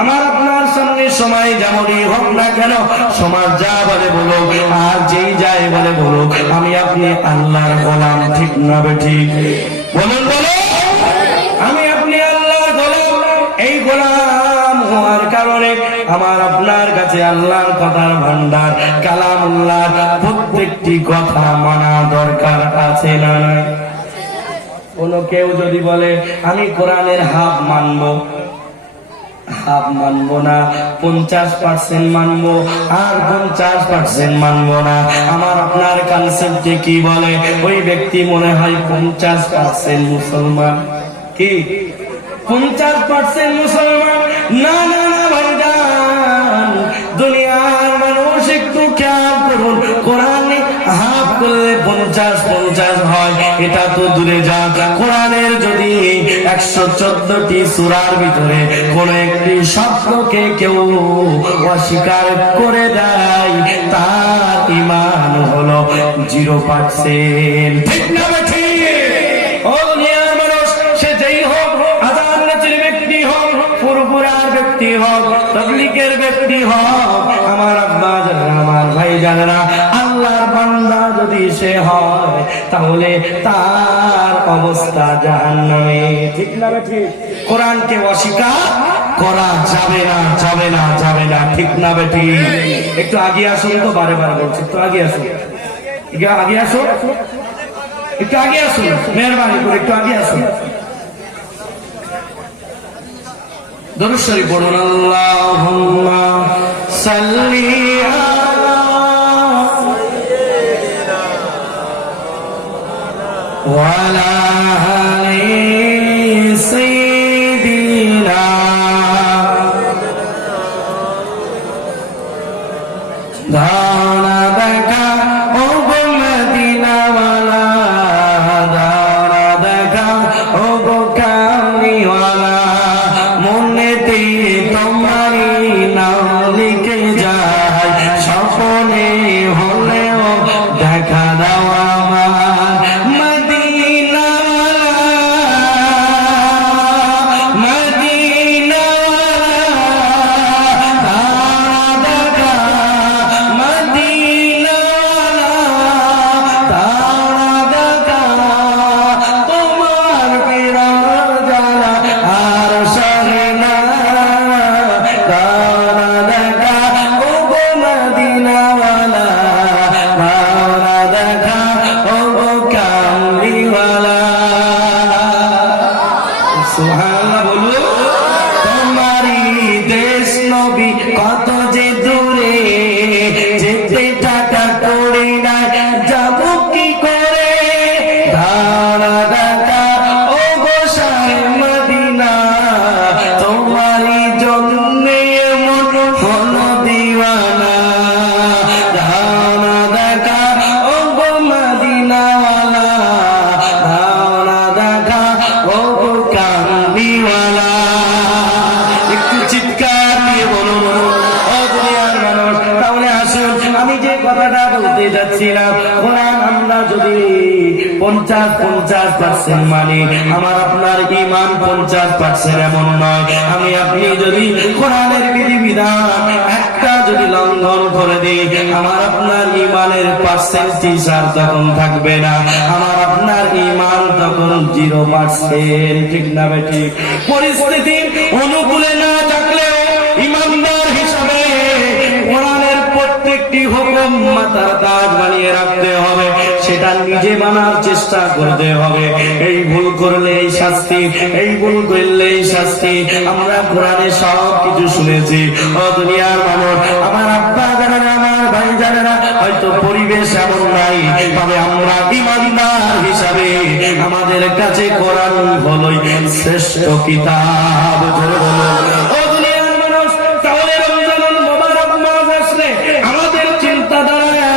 আমার আপনার সামনে সময় যেমনই হোক না কেন, সমাজ যা বলে বলুক আর যেই যায় বলে বলুক, আমি আপনি আল্লাহর গোলাম, ঠিক না বেঠিক? বলুন বলুন। আমি আপনি আল্লাহর গোলাম। এই গোলাম হওয়ার কারণে আমার আপনার কাছে আল্লাহর কথার ভান্ডার কালামুল্লাহ প্রত্যেকটি কথা মানা দরকার আছে না? কোন কেউ যদি বলে আমি কোরআনের হাফ মানবো, হাফ মানবো না, 50% মানবো আর 50% মানবো না, আমার আপনার কনসেপ্টে কি বলে? ওই ব্যক্তি মনে হয় 50% মুসলমান। কি 50% মুসলমান? না না না ভাইজান, দুনিয়ার মানুষ একটু খেয়াল করুন, কোরআনে হাফ করলে 50-50 হয়, এটা তো দূরে যাক। কোরআনের যদি 114টি সূরার ভিতরে কোন একটি শব্দকে কেউ অস্বীকার করে দেয়, তার ঈমান হলো 0%। ঠিক না ঠিক? ও দুনিয়ার মানুষ, সে যেই হোক, আযান নাচির ব্যক্তি হোক, ফুরফুরার ব্যক্তি হোক, তাবলীগের ব্যক্তি হোক, আমার আব্বা জানেরা, আমার ভাই জানেরা, আল্লাহর বান্দা যদি সে হয় তাহলে তার অবস্থা জাহান্নামে। ঠিক না ঠিক? কোরআনকে অস্বীকার করা যাবে না, যাবে না, যাবে না। ঠিক না বেটি? একটু আগে আসুন তো, বারে বারে বলছি, একটু আগে আসুন, আগে আসুন, একটু আগে আসুন, মেহরবানি করে একটু আগে আসুন। দরুদ শরীফ পড়ুন। আল্লাহুম্মা সাল্লি আলা ওয়া আলা আলি সাইয়্যিদিনা দানা দেখা ও মদিনা ওয়ালা, দানা দেখা ও কামলিওয়ালা, মনেতে তোমারি নাম লিখে যায়, স্বপ্নে হলেও দেখা দাও আমার মদিনাওয়ালা, মদিনাওয়ালা, তারা দেখা মদিনাওয়ালা, তারা দেখা তোমার বিরাজ জ্বালা আর সহেনা, তারা দেখা ও গো মদিনাওয়ালা, তারা দেখা ও গো কামলিওয়ালা। সুবহানাল্লাহ বলুন। তোমারই দেশ নবী কত যে দূরে, যেতে টাকা করে না যাব কি করে, ধারা দেখা ও গো শাহে মদিনা, তোমারই জন্য কথাটা বলতে যাচ্ছিলাম, কোরআন আমরা যদি 50% মানে আমার আপনার ঈমান 50% এমন নয়। আমি আপনি যদি কোরআনের বিধিবিধান একটা যদি লঙ্ঘন করে দিই, আমার আপনার ঈমানের পার্সেন্টেজ আর তখন থাকবে না, আমার আপনার ঈমান তখন 0%। ঠিক না বেটি? পরিস্থিতি অনুকূলে না থাকলেও ঈমানদার হিসাবে কোরআনের প্রত্যেকটি হুকুম মাথার তাজ বানিয়ে রাখতে হবে, সেটা নিজে মানার চেষ্টা করতে হবে। এই ভুল করলে এই শাস্তি, এই ভুল করলে এই শাস্তি। আমরা কোরআনে সব কিছু শুনেছি। ও দুনিয়ার মানুষ, আমার আব্বা জানেনা, আমার ভাই জানেনা, হয়তো পরিবেশ এমন নাই, তবে আমরা ঈমানদার হিসাবে আমাদের কাছে কোরআন হলোই শ্রেষ্ঠ কিতাব। ও দুনিয়ার মানুষ, তাহলে রমজানুল মুবারক মাস আসলে আমাদের চিন্তাধারা,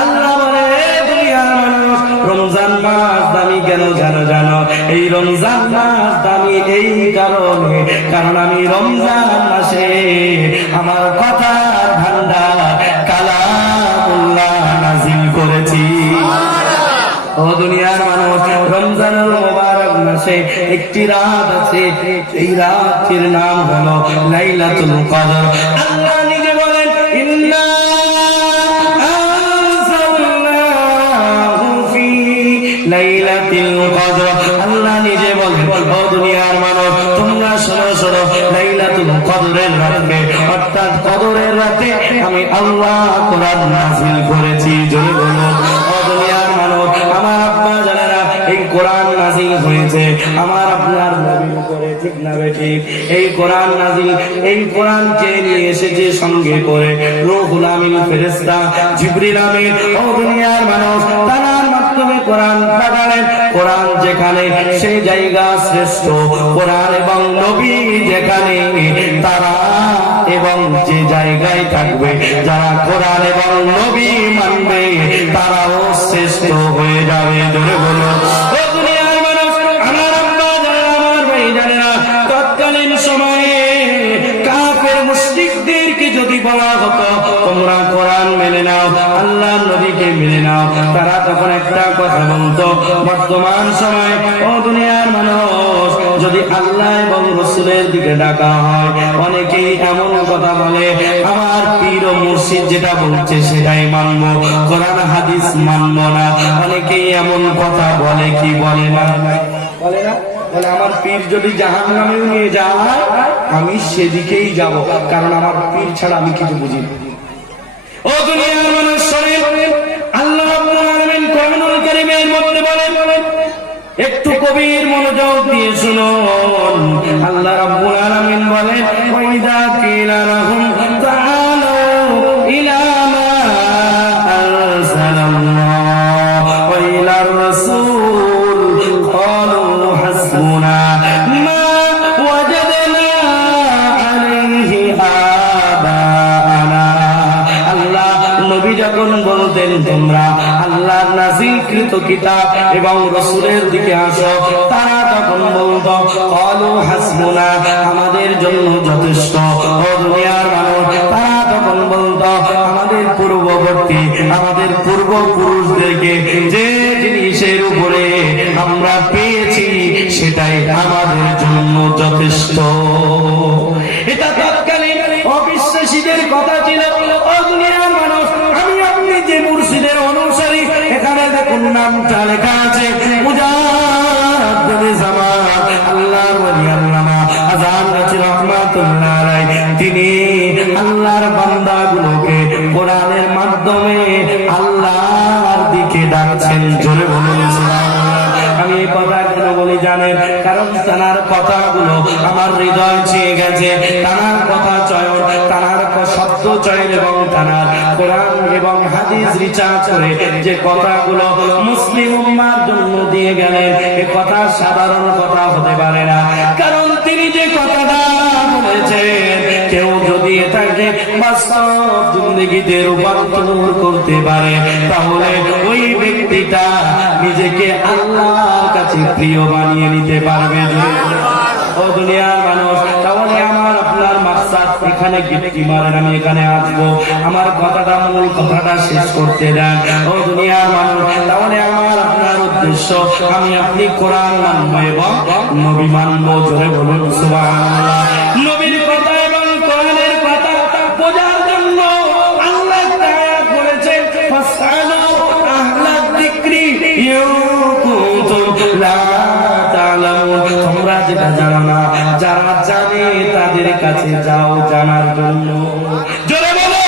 আল্লাহ বলে দুনিয়ার মানুষ রমজান মাস দামি কেন জানো? এই রমজান মাস দামি এই কারণে, কারণ আমি রমজান মাসে আমার কথার ভান্ডার কালামুল্লাহ নাযিল করেছি। ও দুনিয়ার মানুষ, রমজানুল মুবারক মাসে একটি রাত আছে, এই রাতের নাম হলো লাইলাতুল কদর। আল্লাহ নিজে বলেন, ইন্না আনজালনাহু ফি লাইলাতুল কদর। আল্লাহ নিজে বলেন, ও দুনিয়ার মানুষ তোমরা শোনো, লাইলাতুল কদরের রাতে, অর্থাৎ কদরের রাতে আমি আল্লাহ কোরআন নাযিল করেছি। জোরে বলুন। ও দুনিয়ার মানুষ, আমার আব্বা জানেনা এই কোরআন নাযিল হয়েছে আমার আপনার নবীর উপরে। ঠিক না বেটি? এই কোরআন নাযিল, এই কোরআনকে নিয়ে এসেছে সঙ্গে করে রূহুল আমিন ফেরেশতা জিবরিল আমিন। ও দুনিয়ার মানুষ, তার মাধ্যমে কোরআন পাঠালেন। কোরআন যেখানে সেই জায়গা শ্রেষ্ঠ, কোরআন এবং নবী যেখানে তারা এবং যে জায়গায় থাকবে, যারা কোরআন এবং নবী মানবে তারাও শ্রেষ্ঠ হয়ে যাবে। জোরে বলো। ও দুনিয়ার মানুষ, আমার আব্বা জানেনা, আমার ভাই জানেনা, তৎকালীন সময়ে কাফের মুশরিকদেরকে যদি বলা হতো তোমরা কোরআন মেনে নাও, আল্লাহর নবীকে মেনে নাও, তারা তখন একটা কথা বলতো। বর্তমান সময় ও দুনিয়ার মানুষ, যদি আল্লাহ এবং রাসূলের দিকে ডাকা হয়, অনেকেই এমন কথা বলে, আমার পীর ও মুর্শিদ যেটা বলছে সেটাই মানবো, কোরআন হাদিস মানবো না। অনেকেই এমন কথা বলে, কি বলে না? বলে না? বলে আমার পীর যদি জাহান্নামেও নিয়ে যায় আমি সেদিকেই যাব, কারণ আমার পীর ছাড়া আমি কিছু বুঝি না। ও দুনিয়ার মানুষ শোনেন, আল্লাহ রাব্বুল আলামিন কোরআনুল কারীমের মধ্যে বলেন, একটু গভীর মনোযোগ দিয়ে শুনুন। আল্লাহ রাব্বুল আলামিন বলেন, ওয়াইদা কিলা লাহুম তাআলু ইলা মা আনজালাল্লাহ ওয়া ইলার রাসূল ক্বালু হাসবুনা মা ওয়াজাদনা আলাইহি আবানা। আল্লাহ নবী যখন বলতেন তোমরা আল্লাহর নাযিলকৃত কিতাব এবং রাসূলের দিকে আসো, তারা তখন বলতো ক্বালু হাসবুনা, আমাদের জন্য যথেষ্ট। ও দুনিয়ার মানুষ, তারা তখন বলতো আমাদের পূর্ববর্তী, আমাদের পূর্বপুরুষদেরকে যে জিনিসের উপরে আমরা পেয়েছি সেটাই আমাদের জন্য যথেষ্ট। এটা তৎকালীন অবিশ্বাসীদের কথা ছিল। ও দুনিয়ার মানুষ, আমি আপনি যে মুর্শিদের অনুসারী, এখানে দেখুন নামটা লেখা আছে মুজাদ্দিদে জামান আল্লাহর ওলি আল্লামা আযান গাজী রাহমাতুল্লাহ আলাইহি। তিনি আল্লাহর বান্দাগুলোকে কোরআনের মাধ্যমে আল্লাহর দিকে ডাকছেন। জোরে বলুন সুবহানাল্লাহ। আমি এই কথা কেন বলি জানেন? কারণ তার কথাগুলো আমার হৃদয় ছুঁয়ে গেছে। তার কথা চয়ন, তার শব্দ চয়ন এবং তার কোরআন এবং হাদিস রিসার্চ করে যে কথাগুলো মুসলিম উম্মার জন্য দিয়ে গেলেন, এ কথা সাধারণ কথা হতে পারে না। কারণ তিনি যে কথাটা বলেছেন, কেউ যদি এটাকে বাস্তব জিন্দেগিতে রূপান্তর করতে পারে, তাহলে ওই ব্যক্তিটা নিজেকে আল্লাহর কাছে প্রিয় বানিয়ে নিতে পারবে। ও দুনিয়ার মানুষ, তাহলে আমার আপনার মাকসাদ এখানে গিফটি মারেন, আমি এখানে আসবো। আমার কথাটা, মূল কথাটা শেষ করতে দেন ও দুনিয়ার মানুষ। তাহলে আমার আপনার উদ্দেশ্য, আমি আপনি কোরআন মানবো এবং নবী মানবো। জোরে বলুন সুবহানাল্লাহ। নবীর কথা এবং কোরআনের কথা বোঝার জন্য আল্লাহ তাআলা বলেছেন, ফাসআলু আহলাদ যিকরি ইন কুনতুম লা তা'লামুন। তোমরা যেটা জানো না, যারা জানে তাদের কাছে যাও জানার জন্য। জোরে বলো।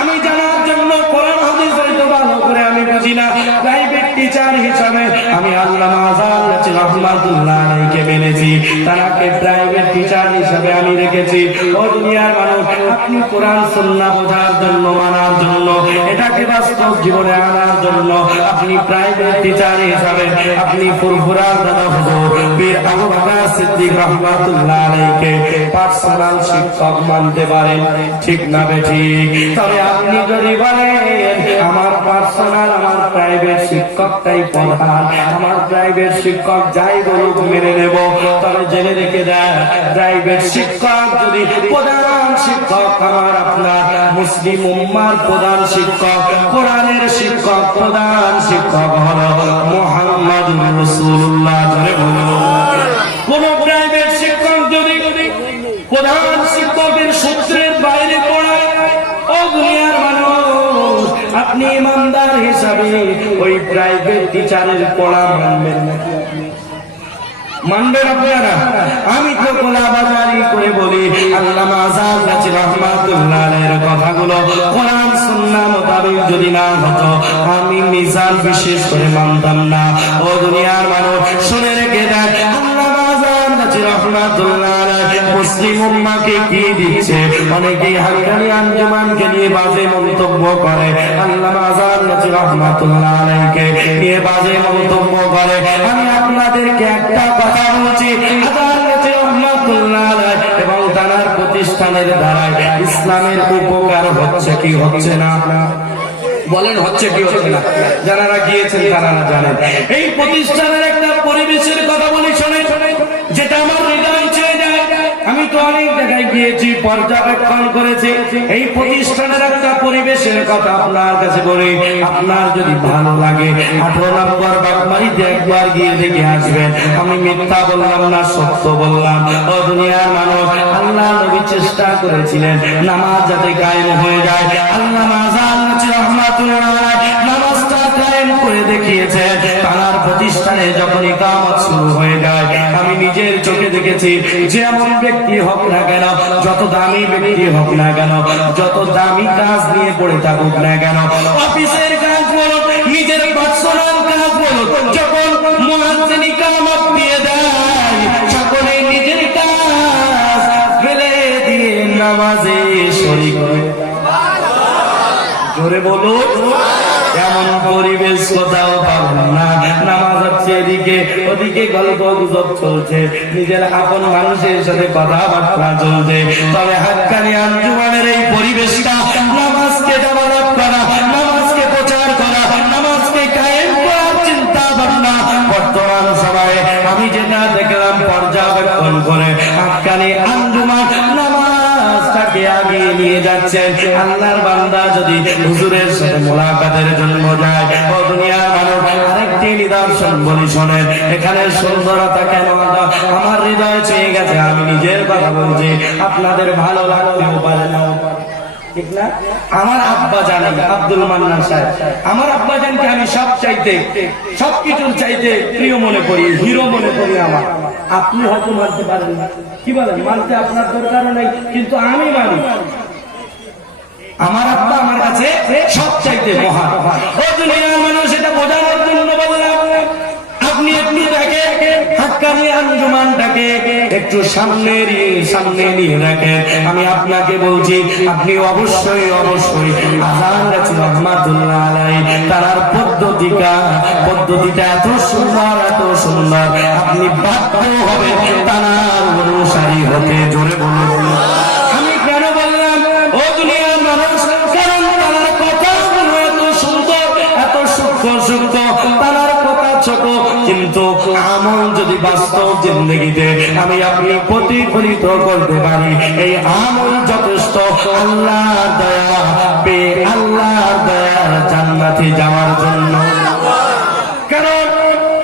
আমি জানার জন্য কোরআন হাদিস হয়তো ভালো করে আমি বুঝি না, প্রাইভেট টিচার হিসাবে আমি আল্লামা আযহার রাহমাতুল্লাহ আলাইহিকে মেনেছি, তাকে প্রাইভেট টিচার হিসাবে আমি রেখেছি। ও দুনিয়ার মানুষ, আপনি কোরআন সুন্নাহ বোঝার জন্য, মানার জন্য, এটাকে বাস্তব জীবনে আনার জন্য আপনি প্রাইভেট টিচার হিসাবে আপনি ফুরফুরা দাদা হুজুর পীর আবু বকর সিদ্দিক রাহমাতুল্লাহ আলাইহিকে পার্সোনাল শিক্ষক মানতে পারেন, ঠিক না বেঠিক? তবে আপনি যদি বলেন আমার পার্সোনাল, আমার প্রাইভেট শিক্ষকটাই প্রধান, আমার প্রাইভেট শিক্ষক যাই বলুক মেনে নেব, তবে জেনে রেখে দেয়, প্রাইভেট শিক্ষক যদি প্রধান শিক্ষক আমার আপনার মুসলিম উম্মার প্রধান শিক্ষক, কোরআনের শিক্ষক, প্রধান শিক্ষক হলো মুহাম্মাদুর রাসূলুল্লাহ। ধরে বলুন, কোন প্রাইভেট শিক্ষক যদি প্রধান শিক্ষকের সূত্রের বাইরে পড়ায়, ও দুনিয়ার মানুষ, আপনি ইমানদার হিসাবে ওই প্রাইভেট টিচারের পড়া মানবেন নাকি? মানবেন আপনারা? আমি তো গোলাবাজারি করে বলি, আল্লামা আযহার রাহমাতুল্লাহ আলাইহির কথাগুলো কোরআন সুন্নাহ মোতাবেক যদি না হতো, আমি মিজান বিশেষ করে মানতাম না। ও দুনিয়ার মানুষ, শুনে রেখে দেন, আল্লামা আযহার রাহমাতুল্লাহ আলাইহি মুসলিম উম্মাহকে কি দিচ্ছে? অনেকেই হাক্কানি আঞ্জুমানকে নিয়ে বাজে মন্তব্য করে, আল্লামা আযহার রাহমাতুল্লাহ আলাইহিকে নিয়ে বাজে মন্তব্য করে। আমি আপনাদেরকে একটা কথা বলছি, এবং তার প্রতিষ্ঠানের দ্বারা ইসলামের উপকার হচ্ছে কি হচ্ছে না? বলেন, হচ্ছে কি হচ্ছে না? যারা গিয়েছেন তারা জানেন। এই প্রতিষ্ঠানের একটা পরিবেশের কথা বলি, শোনে, যেটা আমার হৃদয় চেয়ে যায়। আমি তো অনেক জায়গায় গিয়েছি, পর্যবেক্ষণ করেছি। এই প্রতিষ্ঠানের একটা পরিবেশের কথা আপনার কাছে বলি, আপনার যদি ভালো লাগে 18 নম্বর বাগমারিতে একবার গিয়ে দেখে আসবেন। আমি মিথ্যা বললাম না, সত্য বললাম। ও দুনিয়ার মানুষ, আল্লাহ নবী চেষ্টা করেছিলেন নামাজ যাতে কায়েম হয়ে যায়। আল্লামা আযহার রাহমাতুল্লাহ আলাইহি নামাজটা কায়েম করে দেখিয়েছে। তার প্রতিষ্ঠানে যখন ইকামত শুরু হয়ে যায়, আমি নিজের চোখে দেখেছি, যে এমন ব্যক্তি হোক না কেন, যত দামি ব্যক্তি হোক না কেন, যত দামি কাজ নিয়ে পড়ে থাকুক না কেন, অফিসের কাজ বলো, নিজের পার্সোনাল কাজ বলো, যখন মুয়াজ্জিন ইকামত দিয়ে দেয়, সকলে নিজের কাজ ফেলে দিয়ে নামাজে শরীক হয়। জোরে বলো। এমন পরিবেশ কোথাও পাবেন না। নামাজ হচ্ছে এদিকে, ওদিকে গল্প গুজব চলছে, নিজের আপন মানুষের সাথে কথাবার্তা চলছে। তবে হাক্কানি আঞ্জুমানের এই পরিবেশটা, নামাজকে জামানত করা, নামাজকে প্রচার করা, নামাজকে কায়েম করার চিন্তা ভাবনা বর্তমান সময়ে আমি যেটা দেখলাম পর্যবেক্ষণ করে, হাক্কানি আঞ্জুমান নামাজটাকে আগিয়ে নিয়ে যাচ্ছেন। আল্লাহর বান্দা যদি হুজুরের সাথে মোলাকাতের জন্য যায়, ও দুনিয়ার মানুষ, আরেকটি নিদর্শন বলি শোনেন। এখানে সুন্দরতা কেন আমার হৃদয় চেয়ে গেছে, আমি নিজের কথা বলছি, আপনাদের ভালো লাগতেও পারে না, ঠিক না? আমার আব্বা জানেন আব্দুল মান্নান সাহেব, আমার আব্বা জানকে আমি সব চাইতে, সবকিছুর চাইতে প্রিয় মনে করি, হিরো মনে করি আমার। আপনি হয়তো মানতে পারেন না, কি বলেন? মানতে আপনার দরকারও নাই, কিন্তু আমি মানি। আমার আব্বা আমার কাছে সব চাইতে মহান। ও দুনিয়ার মানুষ, এটা বোঝানোর জন্য বললাম, আপনি একটু দেখেন হাক্কানি আঞ্জুমানটাকে একটু সামনে নিয়ে রাখেন। আমি আপনাকে বলছি, আপনি অবশ্যই অবশ্যই আযহার রাহমাতুল্লাহ আলাইহি তার পদ্ধতিটা এত সুন্দর, এত সুন্দর, আপনি বাধ্য হবেন তার অনুসারী হতে। জোরে বলুন। আমি কেন বললাম ও দুনিয়ার মানুষ? কারণ তার কথাগুলো এত সুন্দর, এত সূক্ষ্ম, তার কথা ছোট, কিন্তু আমল যদি বাস্তব জিন্দগিতে আমি আপনি প্রতিফলিত করতে পারি, এই আমল যথেষ্ট আল্লাহর দয়া পেয়ে আল্লাহর দয়ার জান্নাতে যাওয়ার জন্য। কারণ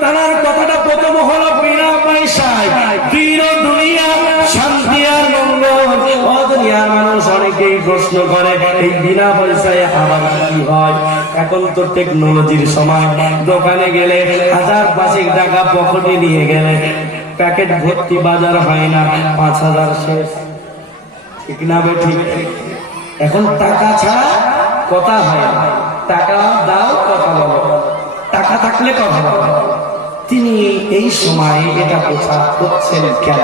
তার কথাটা প্রথম হলো বিনা পয়সায় দিন ও দুনিয়া শান্তি আর মঙ্গল। ও দুনিয়ার মানুষ অনেকেই প্রশ্ন করে এই বিনা পয়সায় আবার কি হয়? এখন তো টেকনোলজির সময়, দোকানে গেলে 1000-5 টাকা পকেটে নিয়ে গেলে প্যাকেট ভর্তি বাজার হয় না, 5000 শেষ। ঠিক না বেঠিক? এখন টাকা ছাড়া কথা হয় না, টাকা দাও কথা বলো, টাকা থাকলে কথা বলো। তিনি এই সময় এটা প্রচার করছেন কেন?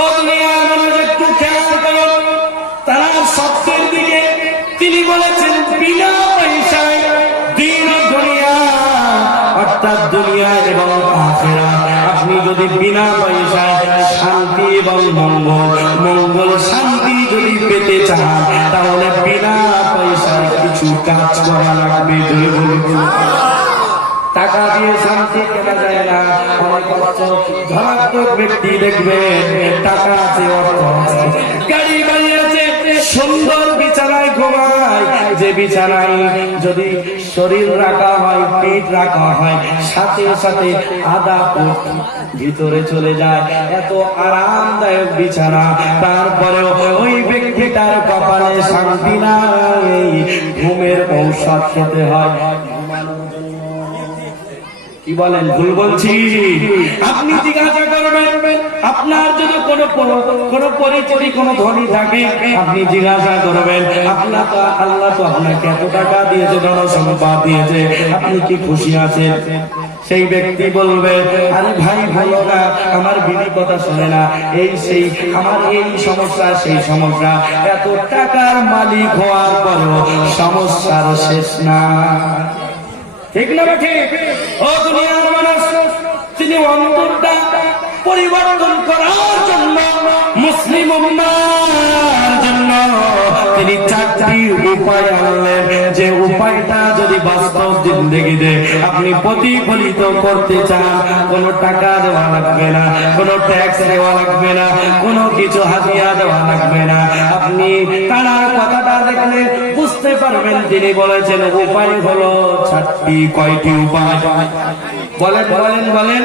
ও দুনিয়ার মানুষ একটু খেয়াল করো তারা সত্যের দিকে। তিনি বলেছেন বিনা পয়সায় দিন ও দুনিয়া, অর্থাৎ দুনিয়া এবং আখিরাত। আপনি যদি বিনা পয়সায় শান্তি এবং মঙ্গল শান্তি যদি পেতে চান, তাহলে বিনা পয়সায় কিছু কাজ করা লাগবে। টাকা দিয়ে শান্তি কেনা যায় না। অনেক ধনাত্মক ব্যক্তি দেখবেন টাকা আছে, অর্থ আছে, গাড়ি বাড়ি আছে, সুন্দর বিছানায় ঘুমায়। যে বিছানায় যদি শরীর রাখা হয়, পেট রাখা হয়, সাথে সাথে আধা ফুট ভিতরে চলে যায়। এত আরামদায়ক বিছানা, তারপরেও ওই ব্যক্তিটার কপালে শান্তি নাই, ঘুমের ঔষধ খেতে হয়। কি বলেন? ভুল বলছি? আপনি জিজ্ঞাসা করবেন, আপনার যদি কোনো পরিচয় কোনো ধনী থাকে, আপনি জিজ্ঞাসা করবেন আল্লাহ তো আপনাকে এত টাকা দিয়েছে, ধনসম্পদ দিয়েছে, আপনি কি খুশি আছেন? সেই ব্যক্তি বলবে আরে ভাই ভালো না, আমার বিবি কথা শোনে না, এই সেই আমার এই সমস্যা সেই সমস্যা। এত টাকার মালিক হওয়ার পরও সমস্যার শেষ না। ঠিক না ঠিক? ও দুনিয়ার মানুষ, তিনি অন্তরটা পরিবর্তন করার জন্য, মুসলিম উম্মাহর জন্য তিনি 4টি উপায় আনলেন। যে উপায়টা যদি বাস্তব জিন্দেগিতে আপনি প্রতিফলিত করতে চান, কোনো টাকা দেওয়া লাগবে না, কোনো ট্যাক্স দেওয়া লাগবে না, কোনো কিছু হাদিয়া দেওয়া লাগবে না। আপনি তার কথাটা দেখলে বুঝতে পারবেন তিনি বলেছেন উপায় হলো 4টি। কয়টি উপায়? বলেন বলেন বলেন।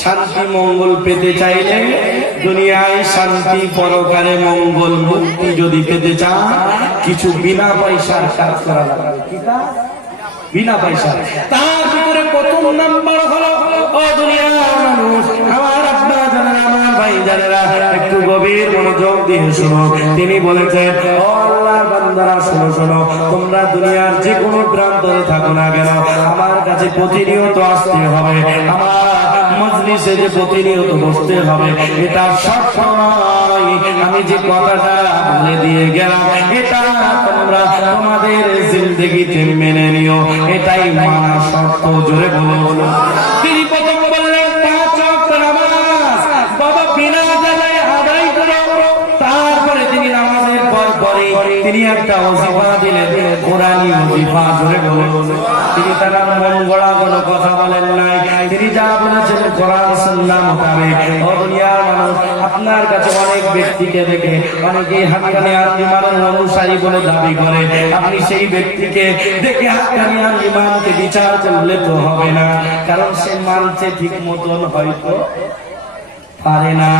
শান্তি মঙ্গল পেতে চাইলে, দুনিয়ায় শান্তি পরকালে মঙ্গল মুক্তি যদি পেতে চান, কিছু বিনা পয়সার কাজ করা লাগবে। কি কাজ? বিনা পয়সা। তার ভিতরে প্রথম নাম্বার হলো, ও দুনিয়ার মানুষ, আমার আপনারা জানেন, আমার ভাই জানেরা, একটু গভীর মনোযোগ দিয়ে শোনো। তিনি বলেছেন ও আল্লাহর বান্দারা শোনো শোনো, তোমরা দুনিয়ার যে কোনো প্রান্তরে থাকো না কেন, আমার কাছে প্রতিনিয়ত আসতে হবে, আমার মজলিসে যে প্রতিনিয়ত বসতে হবে। এটা সব সময় আমি যে কথাটা বলে দিয়ে গেলাম, এটা তোমরা তোমাদের জিন্দেগিতে মেনে নিও, এটাই মানা শর্ত। জোরে বলো। তিনি প্রথম বললেন 5 ওয়াক্ত নামাজ বাবা বিনা জানায় আদায় করো। তারপরে তিনি নামাজের পরে তিনি একটা ওজিফা দিলেন, কোরআনী ওজিফা। জোরে বলো। তিনি তার মন গড়া কোনো কথা বলেন নাই, তিনি যা বলেছেন কোরআন সুন্নাহ মোতাবেক। ও দুনিয়ার মানুষ, আপনার কাছে অনেক ব্যক্তিকে দেখে অনেকেই হাক্কানি আঞ্জুমানের অনুসারী বলে দাবি করে। আপনি সেই ব্যক্তিকে দেখে হাক্কানি আঞ্জুমানকে বিচার করলে তো হবে না, কারণ সে মানছে ঠিক মতন হয়তো পারে না,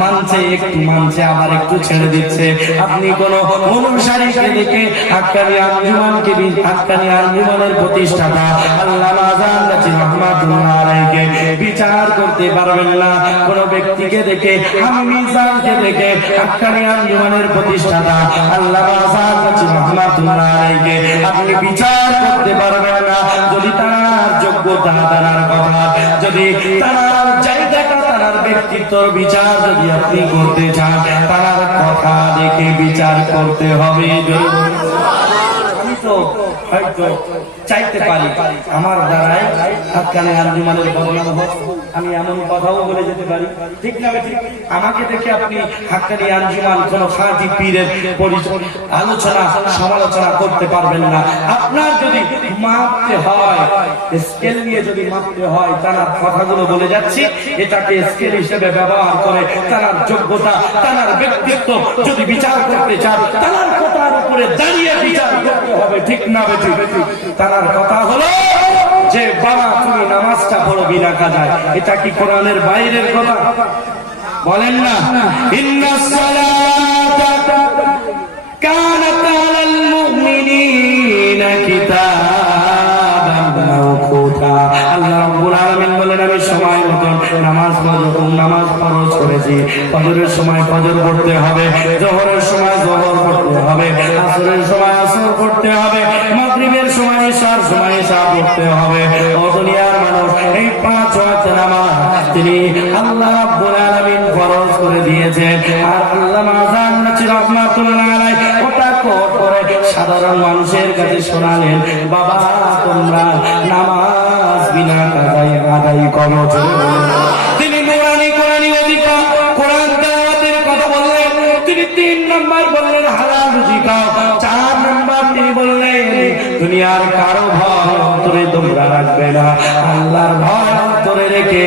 মানছে একটু মানছে, আবার একটু ছেড়ে দিচ্ছে। আপনি কোন অনুসারীকে দেখে হাক্কানি আঞ্জুমানকে, হাক্কানি আঞ্জুমানের প্রতিষ্ঠাতা আল্লামা আযহার কাছে রাহমাতুল্লাহ আলাইহি বিচার করতে পারবেন না। কোন ব্যক্তিকে দেখে, আমি মিজানকে দেখে হাক্কানি আঞ্জুমানের প্রতিষ্ঠাতা আল্লামা আযহার কাছে রাহমাতুল্লাহ আলাইহি আপনি বিচার করতে পারবেন না, যদি তার যোগ্যতা, তার কথা, যদি তার জায়গাটা, তার ব্যক্তিত্বর বিচার যদি আপনি করতে চান, তার কথা দেখে বিচার করতে হবে। আমি হয়তো চাইতে পারি আমার দ্বারাই হাক্কানি আঞ্জুমানের বদনাম হোক, আমি এমন কথাও বলে যেতে পারি, ঠিক না ঠিক? আমাকে দেখে আপনি হাক্কানি আঞ্জুমান কোন খাঁটি পীরের আলোচনা সমালোচনা করতে পারবেন না। আপনার যদি মাপতে হয়, স্কেল নিয়ে যদি মাপতে হয়, তার কথাগুলো বলে যাচ্ছি, এটাকে স্কেল হিসেবে ব্যবহার করে তার যোগ্যতা, তার ব্যক্তিত্ব যদি বিচার করতে চান, তার কথার উপরে দাঁড়িয়ে বিচার করতে হবে, ঠিক না বেঠিক? তার কথা হলো যে বাবা তুমি নামাজটা পড়বি না কাজায়, এটা কি কোরআনের বাইরের কথা? বলেন না, ইন্নাস সালাতা কানাত আলাল মুমিনিনা কিতাবান মাওকুতা। আল্লাহ রাব্বুল আলামিন বলেন আমি সময় মতন নামাজ ফরজ করেছি। ফজরের সময় ফজর পড়তে হবে, যোহরের সময় যোহর পড়তে হবে, আসরের সময় আসর পড়তে হবে, মাগরিবের সময় ইশার সময় ইশা পড়তে হবে। ও দুনিয়ার মানুষ, এই 5 ওয়াক্ত নামাজ তিনি আল্লাহ রাব্বুল আলামিন ফরজ করে দিয়েছেন। আর আল্লামা আযম নবী রাহমাতুল্লাহ আলাইহি ওটা করে সাধারণ মানুষের কাছে শোনালেন, বাবা তোমরা নামাজ বিনা কাজায় আদায় করো। তিনি কোরআনি অধিকার কোরআন তেলাওয়াতের কথা বললেন। তিনি 3 নম্বর বললেন হালাল রুজি খাও। 4 নম্বর তিনি বললেন দুনিয়ার কারো ভয় অন্তরে তোমরা রাখবে না, আল্লাহর ভয় অন্তরে রেখে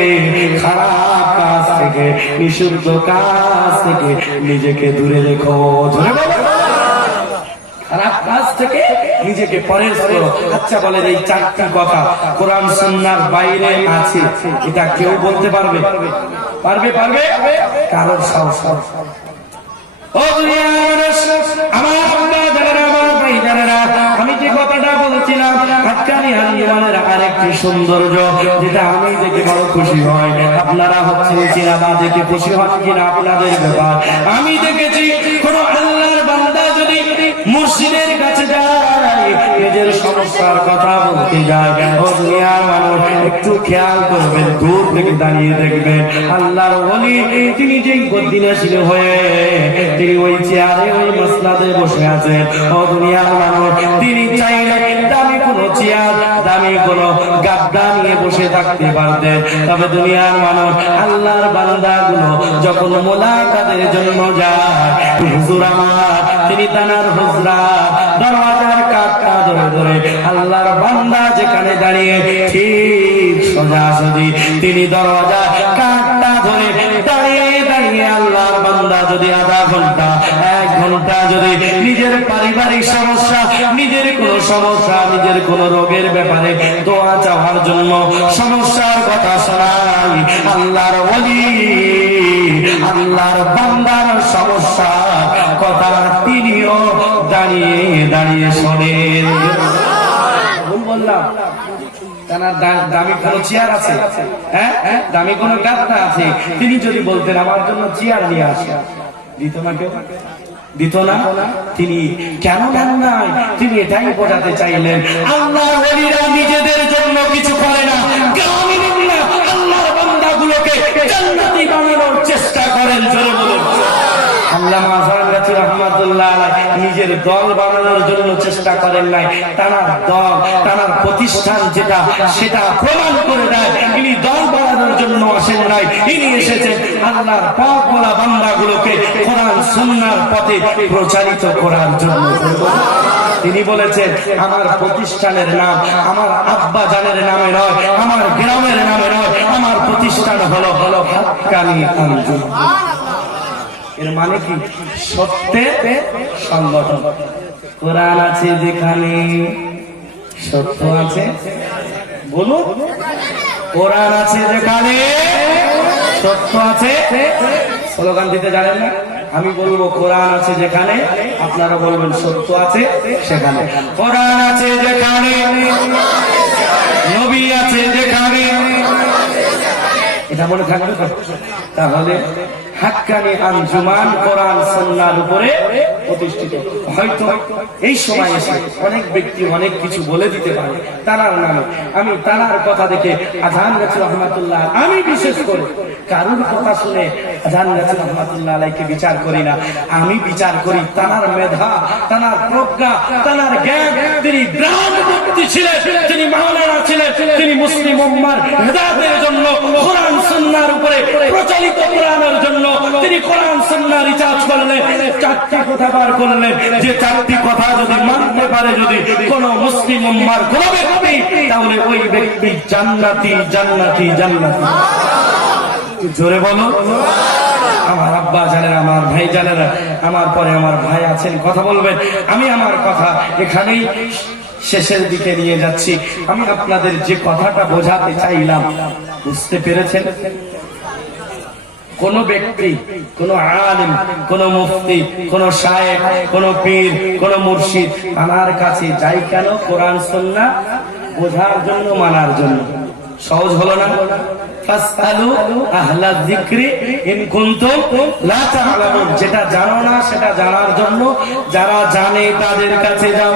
খারাপ কাজ থেকে, নিষিদ্ধ কাজ থেকে নিজেকে দূরে রেখো। খারাপ কাজ থেকে নিজেকে পরেজ করো। আচ্ছা বলেন, এই 4টি কথা কোরআন সুন্নাহর বাইরে আছে, এটা কেউ বলতে পারবে? পারবে? কারোর সাহস? ও দুনিয়ার মানুষ, আমার আব্বা জানেরা, আমার ভাই জানেরা, আমি যে কথাটা বলছিলাম হাক্কানি আঞ্জুমানের আরেকটি সৌন্দর্য, যেটা আমি দেখে বড় খুশি হয়, আপনারা হচ্ছেন কিনা বা দেখে খুশি হন কিনা আপনাদের ব্যাপার। আমি দেখেছি কোন আল্লাহর বান্দা যদি মুর্শিদের কাছে যায়, নিজের সমস্যার কথা বলতে যায়, ও দুনিয়ার মানুষ একটু খেয়াল করবেন, দূর থেকে দাঁড়িয়ে দেখবেন আল্লাহর ওলি তিনি যে বদ্দিনাশীল হয়ে তিনি ওই চেয়ারে ওই মসনাদে বসে আছেন। ও দুনিয়ার মানুষ, তিনি চাইলে দামি কোনো চেয়ার, দামি কোনো গাদ্দা নিয়ে বসে থাকতে পারতেন। তবে দুনিয়ার মানুষ, আল্লাহর বান্দাগুলো যখন মোলাকাতের জন্য যায়, হুজুর আমার তিনি তানার হুজরা দরওয়াজার কাঠটা ধরে ধরে আল্লাহর বান্দা যেখানে দাঁড়িয়ে ঠিক সোজাসুজি তিনি দরওয়াজার কাঠটা ধরে দাঁড়িয়ে দাঁড়িয়ে আল্লাহর বান্দা যদি আধা ঘন্টা 1 ঘন্টা যদি নিজের পারিবারিক সমস্যা, নিজের কোনো সমস্যা, নিজের কোনো রোগের ব্যাপারে দোয়া চাওয়ার জন্য সমস্যার কথা শোনাই, আল্লাহর ওলি আল্লাহর বান্দার সমস্যা কথা তিনিও দাঁড়িয়ে দাঁড়িয়ে শোনেন। বললাম দামি কোন চেয়ার আছে, হ্যাঁ দামি কোন গাদ্দা আছে, তিনি যদি বলতেন আমার জন্য চেয়ার নিয়ে আসে, দিত না? কেউ দিত না। তিনি কেন দেন নাই? তিনি এটাই বোঝাতে চাইলেন আল্লাহর ওলিরা নিজেদের জন্য কিছু করে না, আল্লাহর বান্দাগুলোকে জান্নাতি বানানোর চেষ্টা করেন। জোরে বলুন। আল্লামা আযম নবী রাহমাতুল্লাহ আলাইহি নিজের দল বানানোর জন্য চেষ্টা করেন নাই, তার দল, তার প্রতিষ্ঠান যেটা সেটা প্রমাণ করে দেয় ইনি দল বানানোর জন্য আসেন নাই, ইনি এসেছেন আল্লাহর পাক বলা বান্দাগুলোকে কোরআন সুন্নাহর পথে প্রচারিত করার জন্য। তিনি বলেছেন আমার প্রতিষ্ঠানের নাম আমার আব্বা জানের নামে নয়, আমার গ্রামের নামে নয়, আমার প্রতিষ্ঠান হলো হাক্কানি আঞ্জুমান। এর মানে কি? সত্যের সংগঠন। কোরআন আছে যেখানে সত্য আছে, বলুন। কোরআন আছে যেখানে সত্য আছে। স্লোগান দিতে জানেন না? আমি বলবো কোরআন আছে যেখানে, আপনারা বলবেন সত্য আছে সেখানে। কোরআন আছে যেখানে, নবী আছে যেখানে, এটা মনে থাকবে। তাহলে হাক্কানি আঞ্জুমান কোরআন সুন্নাহর উপরে প্রতিষ্ঠিত। হয়তো এই সময় এসে অনেক ব্যক্তি অনেক কিছু বলে দিতে পারে তারার নামে। আমি তারার কথা দেখে আযম নবী রাহমাতুল্লাহ, আমি বিশেষ করে কারোর কথা শুনে জান্নাতুল রহমাতুল্লাহ আলাইহিকে বিচার করি না, আমি বিচার করি তানার মেধা, তানার প্রজ্ঞা, তানার জ্ঞান। তিনি ব্রাহ্মণ ব্যক্তি ছিলেন, তিনি মাওলানা ছিলেন, তিনি মুসলিম উম্মার হেদায়েতের জন্য কোরআন সুন্নাহর উপরে প্রচলিত কোরআনের জন্য তিনি কোরআন সুন্নাহ রিসার্চ করলেন, চারটি কথা বার করলেন, যে চারটি কথা যদি মানতে পারে যদি কোন মুসলিম উম্মার কোন ব্যক্তি, তাহলে ওই ব্যক্তি জান্নাতি জান্নাতি জান্নাতি। জোরে বলো। আমার আব্বা জানেন, আমার ভাই জানেন, আমার পরে আমার ভাই আছেন, কথা বলবেন। আমি আমার কথা এখানেই শেষের দিকে নিয়ে যাচ্ছি। আমি আপনাদের যে কথাটা বোঝাতে চাইলাম, বুঝতে পেরেছেন? কোন ব্যক্তি, কোন আলেম, কোন মুফতি, কোন শায়েখ, কোন পীর, কোন মুর্শিদ আমার কাছে যাই কেন? কোরআন সুন্নাহ বোঝার জন্য, মানার জন্য। সহজ হলো না? ফাসআলু আহলা যিকরি ইন কুনতুম লা তা'লামুন। যেটা জানো না সেটা জানার জন্য যারা জানে তাদের কাছে যাও।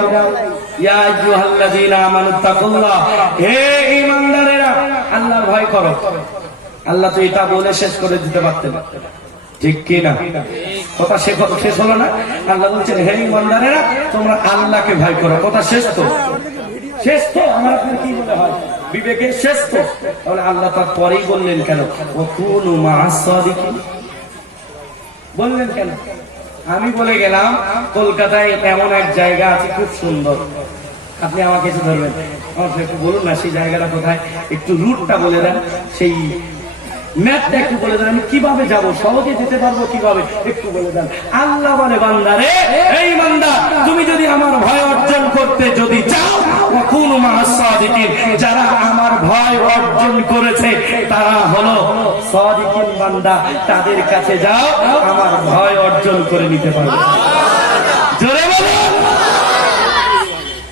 ইয়া আইয়ুহাল্লাযীনা আমানুত্তাকুল্লাহ, হে ঈমানদারেরা আল্লাহর ভয় করো। আল্লাহ তো এটা বলে শেষ করে দিতে পারতেন, ঠিক কি না? কথা শেষ হলো না? আল্লাহ বলছেন, হে ঈমানদারেরা তোমরা আল্লাহকে ভয় করো। কথা শেষ তো? শেষ তো? আমার আপনার কি মনে হয় বিবেকের শেষ তো? তাহলে আল্লাহ তার পরেই বললেন কেন ওয়াকুনু মা'আস সাদিকিন? বললেন কেন? আমি বলে গেলাম কলকাতায় এমন এক জায়গা আছে খুব সুন্দর, আপনি আমাকে কিছু ধরবেন, আমাকে একটু বলুন না সেই জায়গাটা কোথায়, একটু রুটটা বলে দেন, সেই ম্যাপটা একটু বলে দেন, আমি কিভাবে যাব, সহজে যেতে পারবো কিভাবে, একটু বলে দেন। আল্লাহ বলে, বান্দারে, এই বান্দা তুমি যদি আমার ভয় অর্জন করতে যদি চাও, ওয়াকুনু মা'আস সাদিকিন, যারা আমার ভয় অর্জন করেছে তারা হলো সাদিকিন বান্দা, তাদের কাছে যাও, আমার ভয় অর্জন করে নিতে পারবে। জোরে বলুন।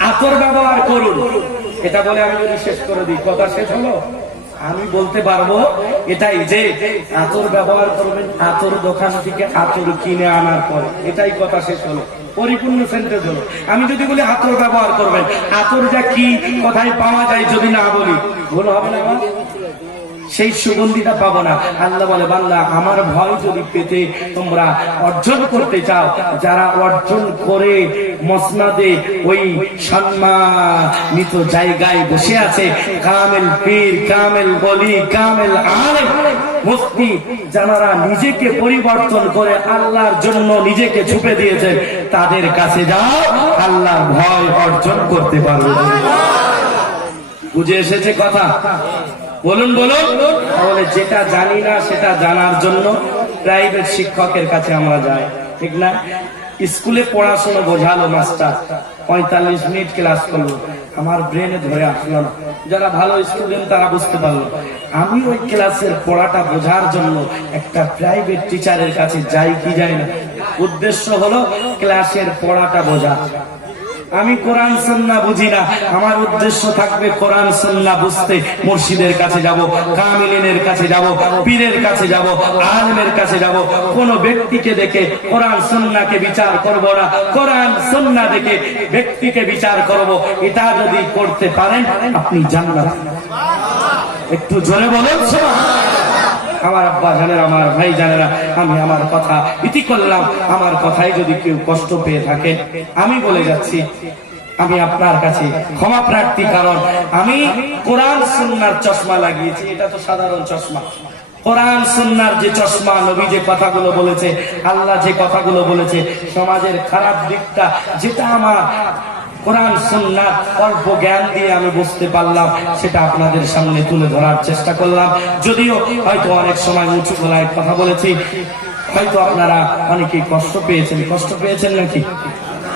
আতর ব্যবহার করুন, এটা বলে আমি যদি শেষ করে দিই, কথা শেষ হলো? আমি বলতে পারবো এটাই যে আতর ব্যবহার করবেন আতর দোকান থেকে আতর কিনে আনার পরে, এটাই কথা শেষ হলো, পরিপূর্ণ সেন্টেন্স হলো। আমি যদি বলি আতর ব্যবহার করবেন, আতরটা কি, কোথায় পাওয়া যায় যদি না বলি, ভুল হবে না? সেই সুগন্ধিটা পাবো না। আল্লাহ বলে, বান্দা আমার ভয় যদি পেতে তোমরা অর্জন করতে চাও, যারা অর্জন করে মসনাদে ওই সম্মানিত জায়গায় বসে আছে, কামেল পীর, কামেল ওলি, কামেল আলেম, মুফতি, যারা নিজেকে পরিবর্তন করে আল্লাহর জন্য নিজেকে ছুপে দিয়েছে, তাদের কাছে যাও, আল্লাহর ভয় অর্জন করতে পারবে। বুঝে এসেছে কথা? বলুন বলুন। তাহলে যেটা জানি না সেটা জানার জন্য প্রাইভেট শিক্ষকের কাছে আমরা যাই, ঠিক না? স্কুলে পড়াশোনা বোঝালো মাস্টার, 45 মিনিট ক্লাস করলো, আমার ব্রেনে ধরে আসলো না। যারা ভালো স্টুডেন্ট তারা বুঝতে পারলো। আমি ওই ক্লাসের পড়াটা বোঝার জন্য একটা প্রাইভেট টিচারের কাছে যাই কি যাই না? উদ্দেশ্য হলো ক্লাসের পড়াটা বোঝা। আমি কোরআন সুন্নাহ বুঝি না, আমার উদ্দেশ্য থাকবে কোরআন সুন্নাহ বুঝতে মুর্শিদের কাছে যাব, কামিলিনের কাছে যাব, পীরের কাছে যাব, আলেমের কাছে যাব। কোন ব্যক্তিকে দেখে কোরআন সুন্নাহকে বিচার করব না, কোরআন সুন্নাহ দেখে ব্যক্তিকে বিচার করব। এটা যদি করতে পারেন আপনি জান্নাত। একটু জোরে বলুন সুবহানাল্লাহ। আমার আব্বা জানেন, আমার ভাই জানেরা, আমি আমার কথা ইতি করলাম। আমার কথায় যদি কেউ কষ্ট পেয়ে থাকে আমি বলে যাচ্ছি, আমি আপনার কাছে ক্ষমা প্রার্থী, কারণ আমি কোরআন সুন্নাহর চশমা লাগিয়েছি। এটা তো সাধারণ চশমা, কোরআন সুন্নাহর যে চশমা, নবী যে কথাগুলো বলেছে, আল্লাহ যে কথাগুলো বলেছে, সমাজের খারাপ দিকটা যেটা আমার কোরআন সুন্নাহ অল্প জ্ঞান দিয়ে আমি বুঝতে পারলাম, সেটা আপনাদের সামনে তুলে ধরার চেষ্টা করলাম। যদিও হয়তো অনেক সময় উঁচু গলায় কথা বলেছি, হয়তো আপনারা অনেকেই কষ্ট পেয়েছেন নাকি?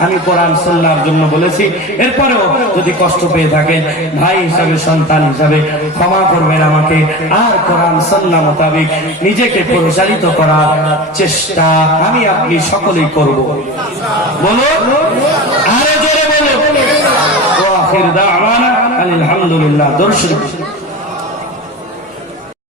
আমি কোরআন সুন্নাহর জন্য বলেছি, এরপরেও যদি কষ্ট পেয়ে থাকেন ভাই হিসাবে, সন্তান হিসাবে ক্ষমা করবেন আমাকে। আর কোরআন সুন্নাহ মোতাবেক নিজেকে পরিচালিত করার চেষ্টা আমি আপনি সকলেই করব। বলো আরে জোরে বলো। ওয়া আখির দাওয়ানা আলহামদুলিল্লাহ। দরুদ শরীফ।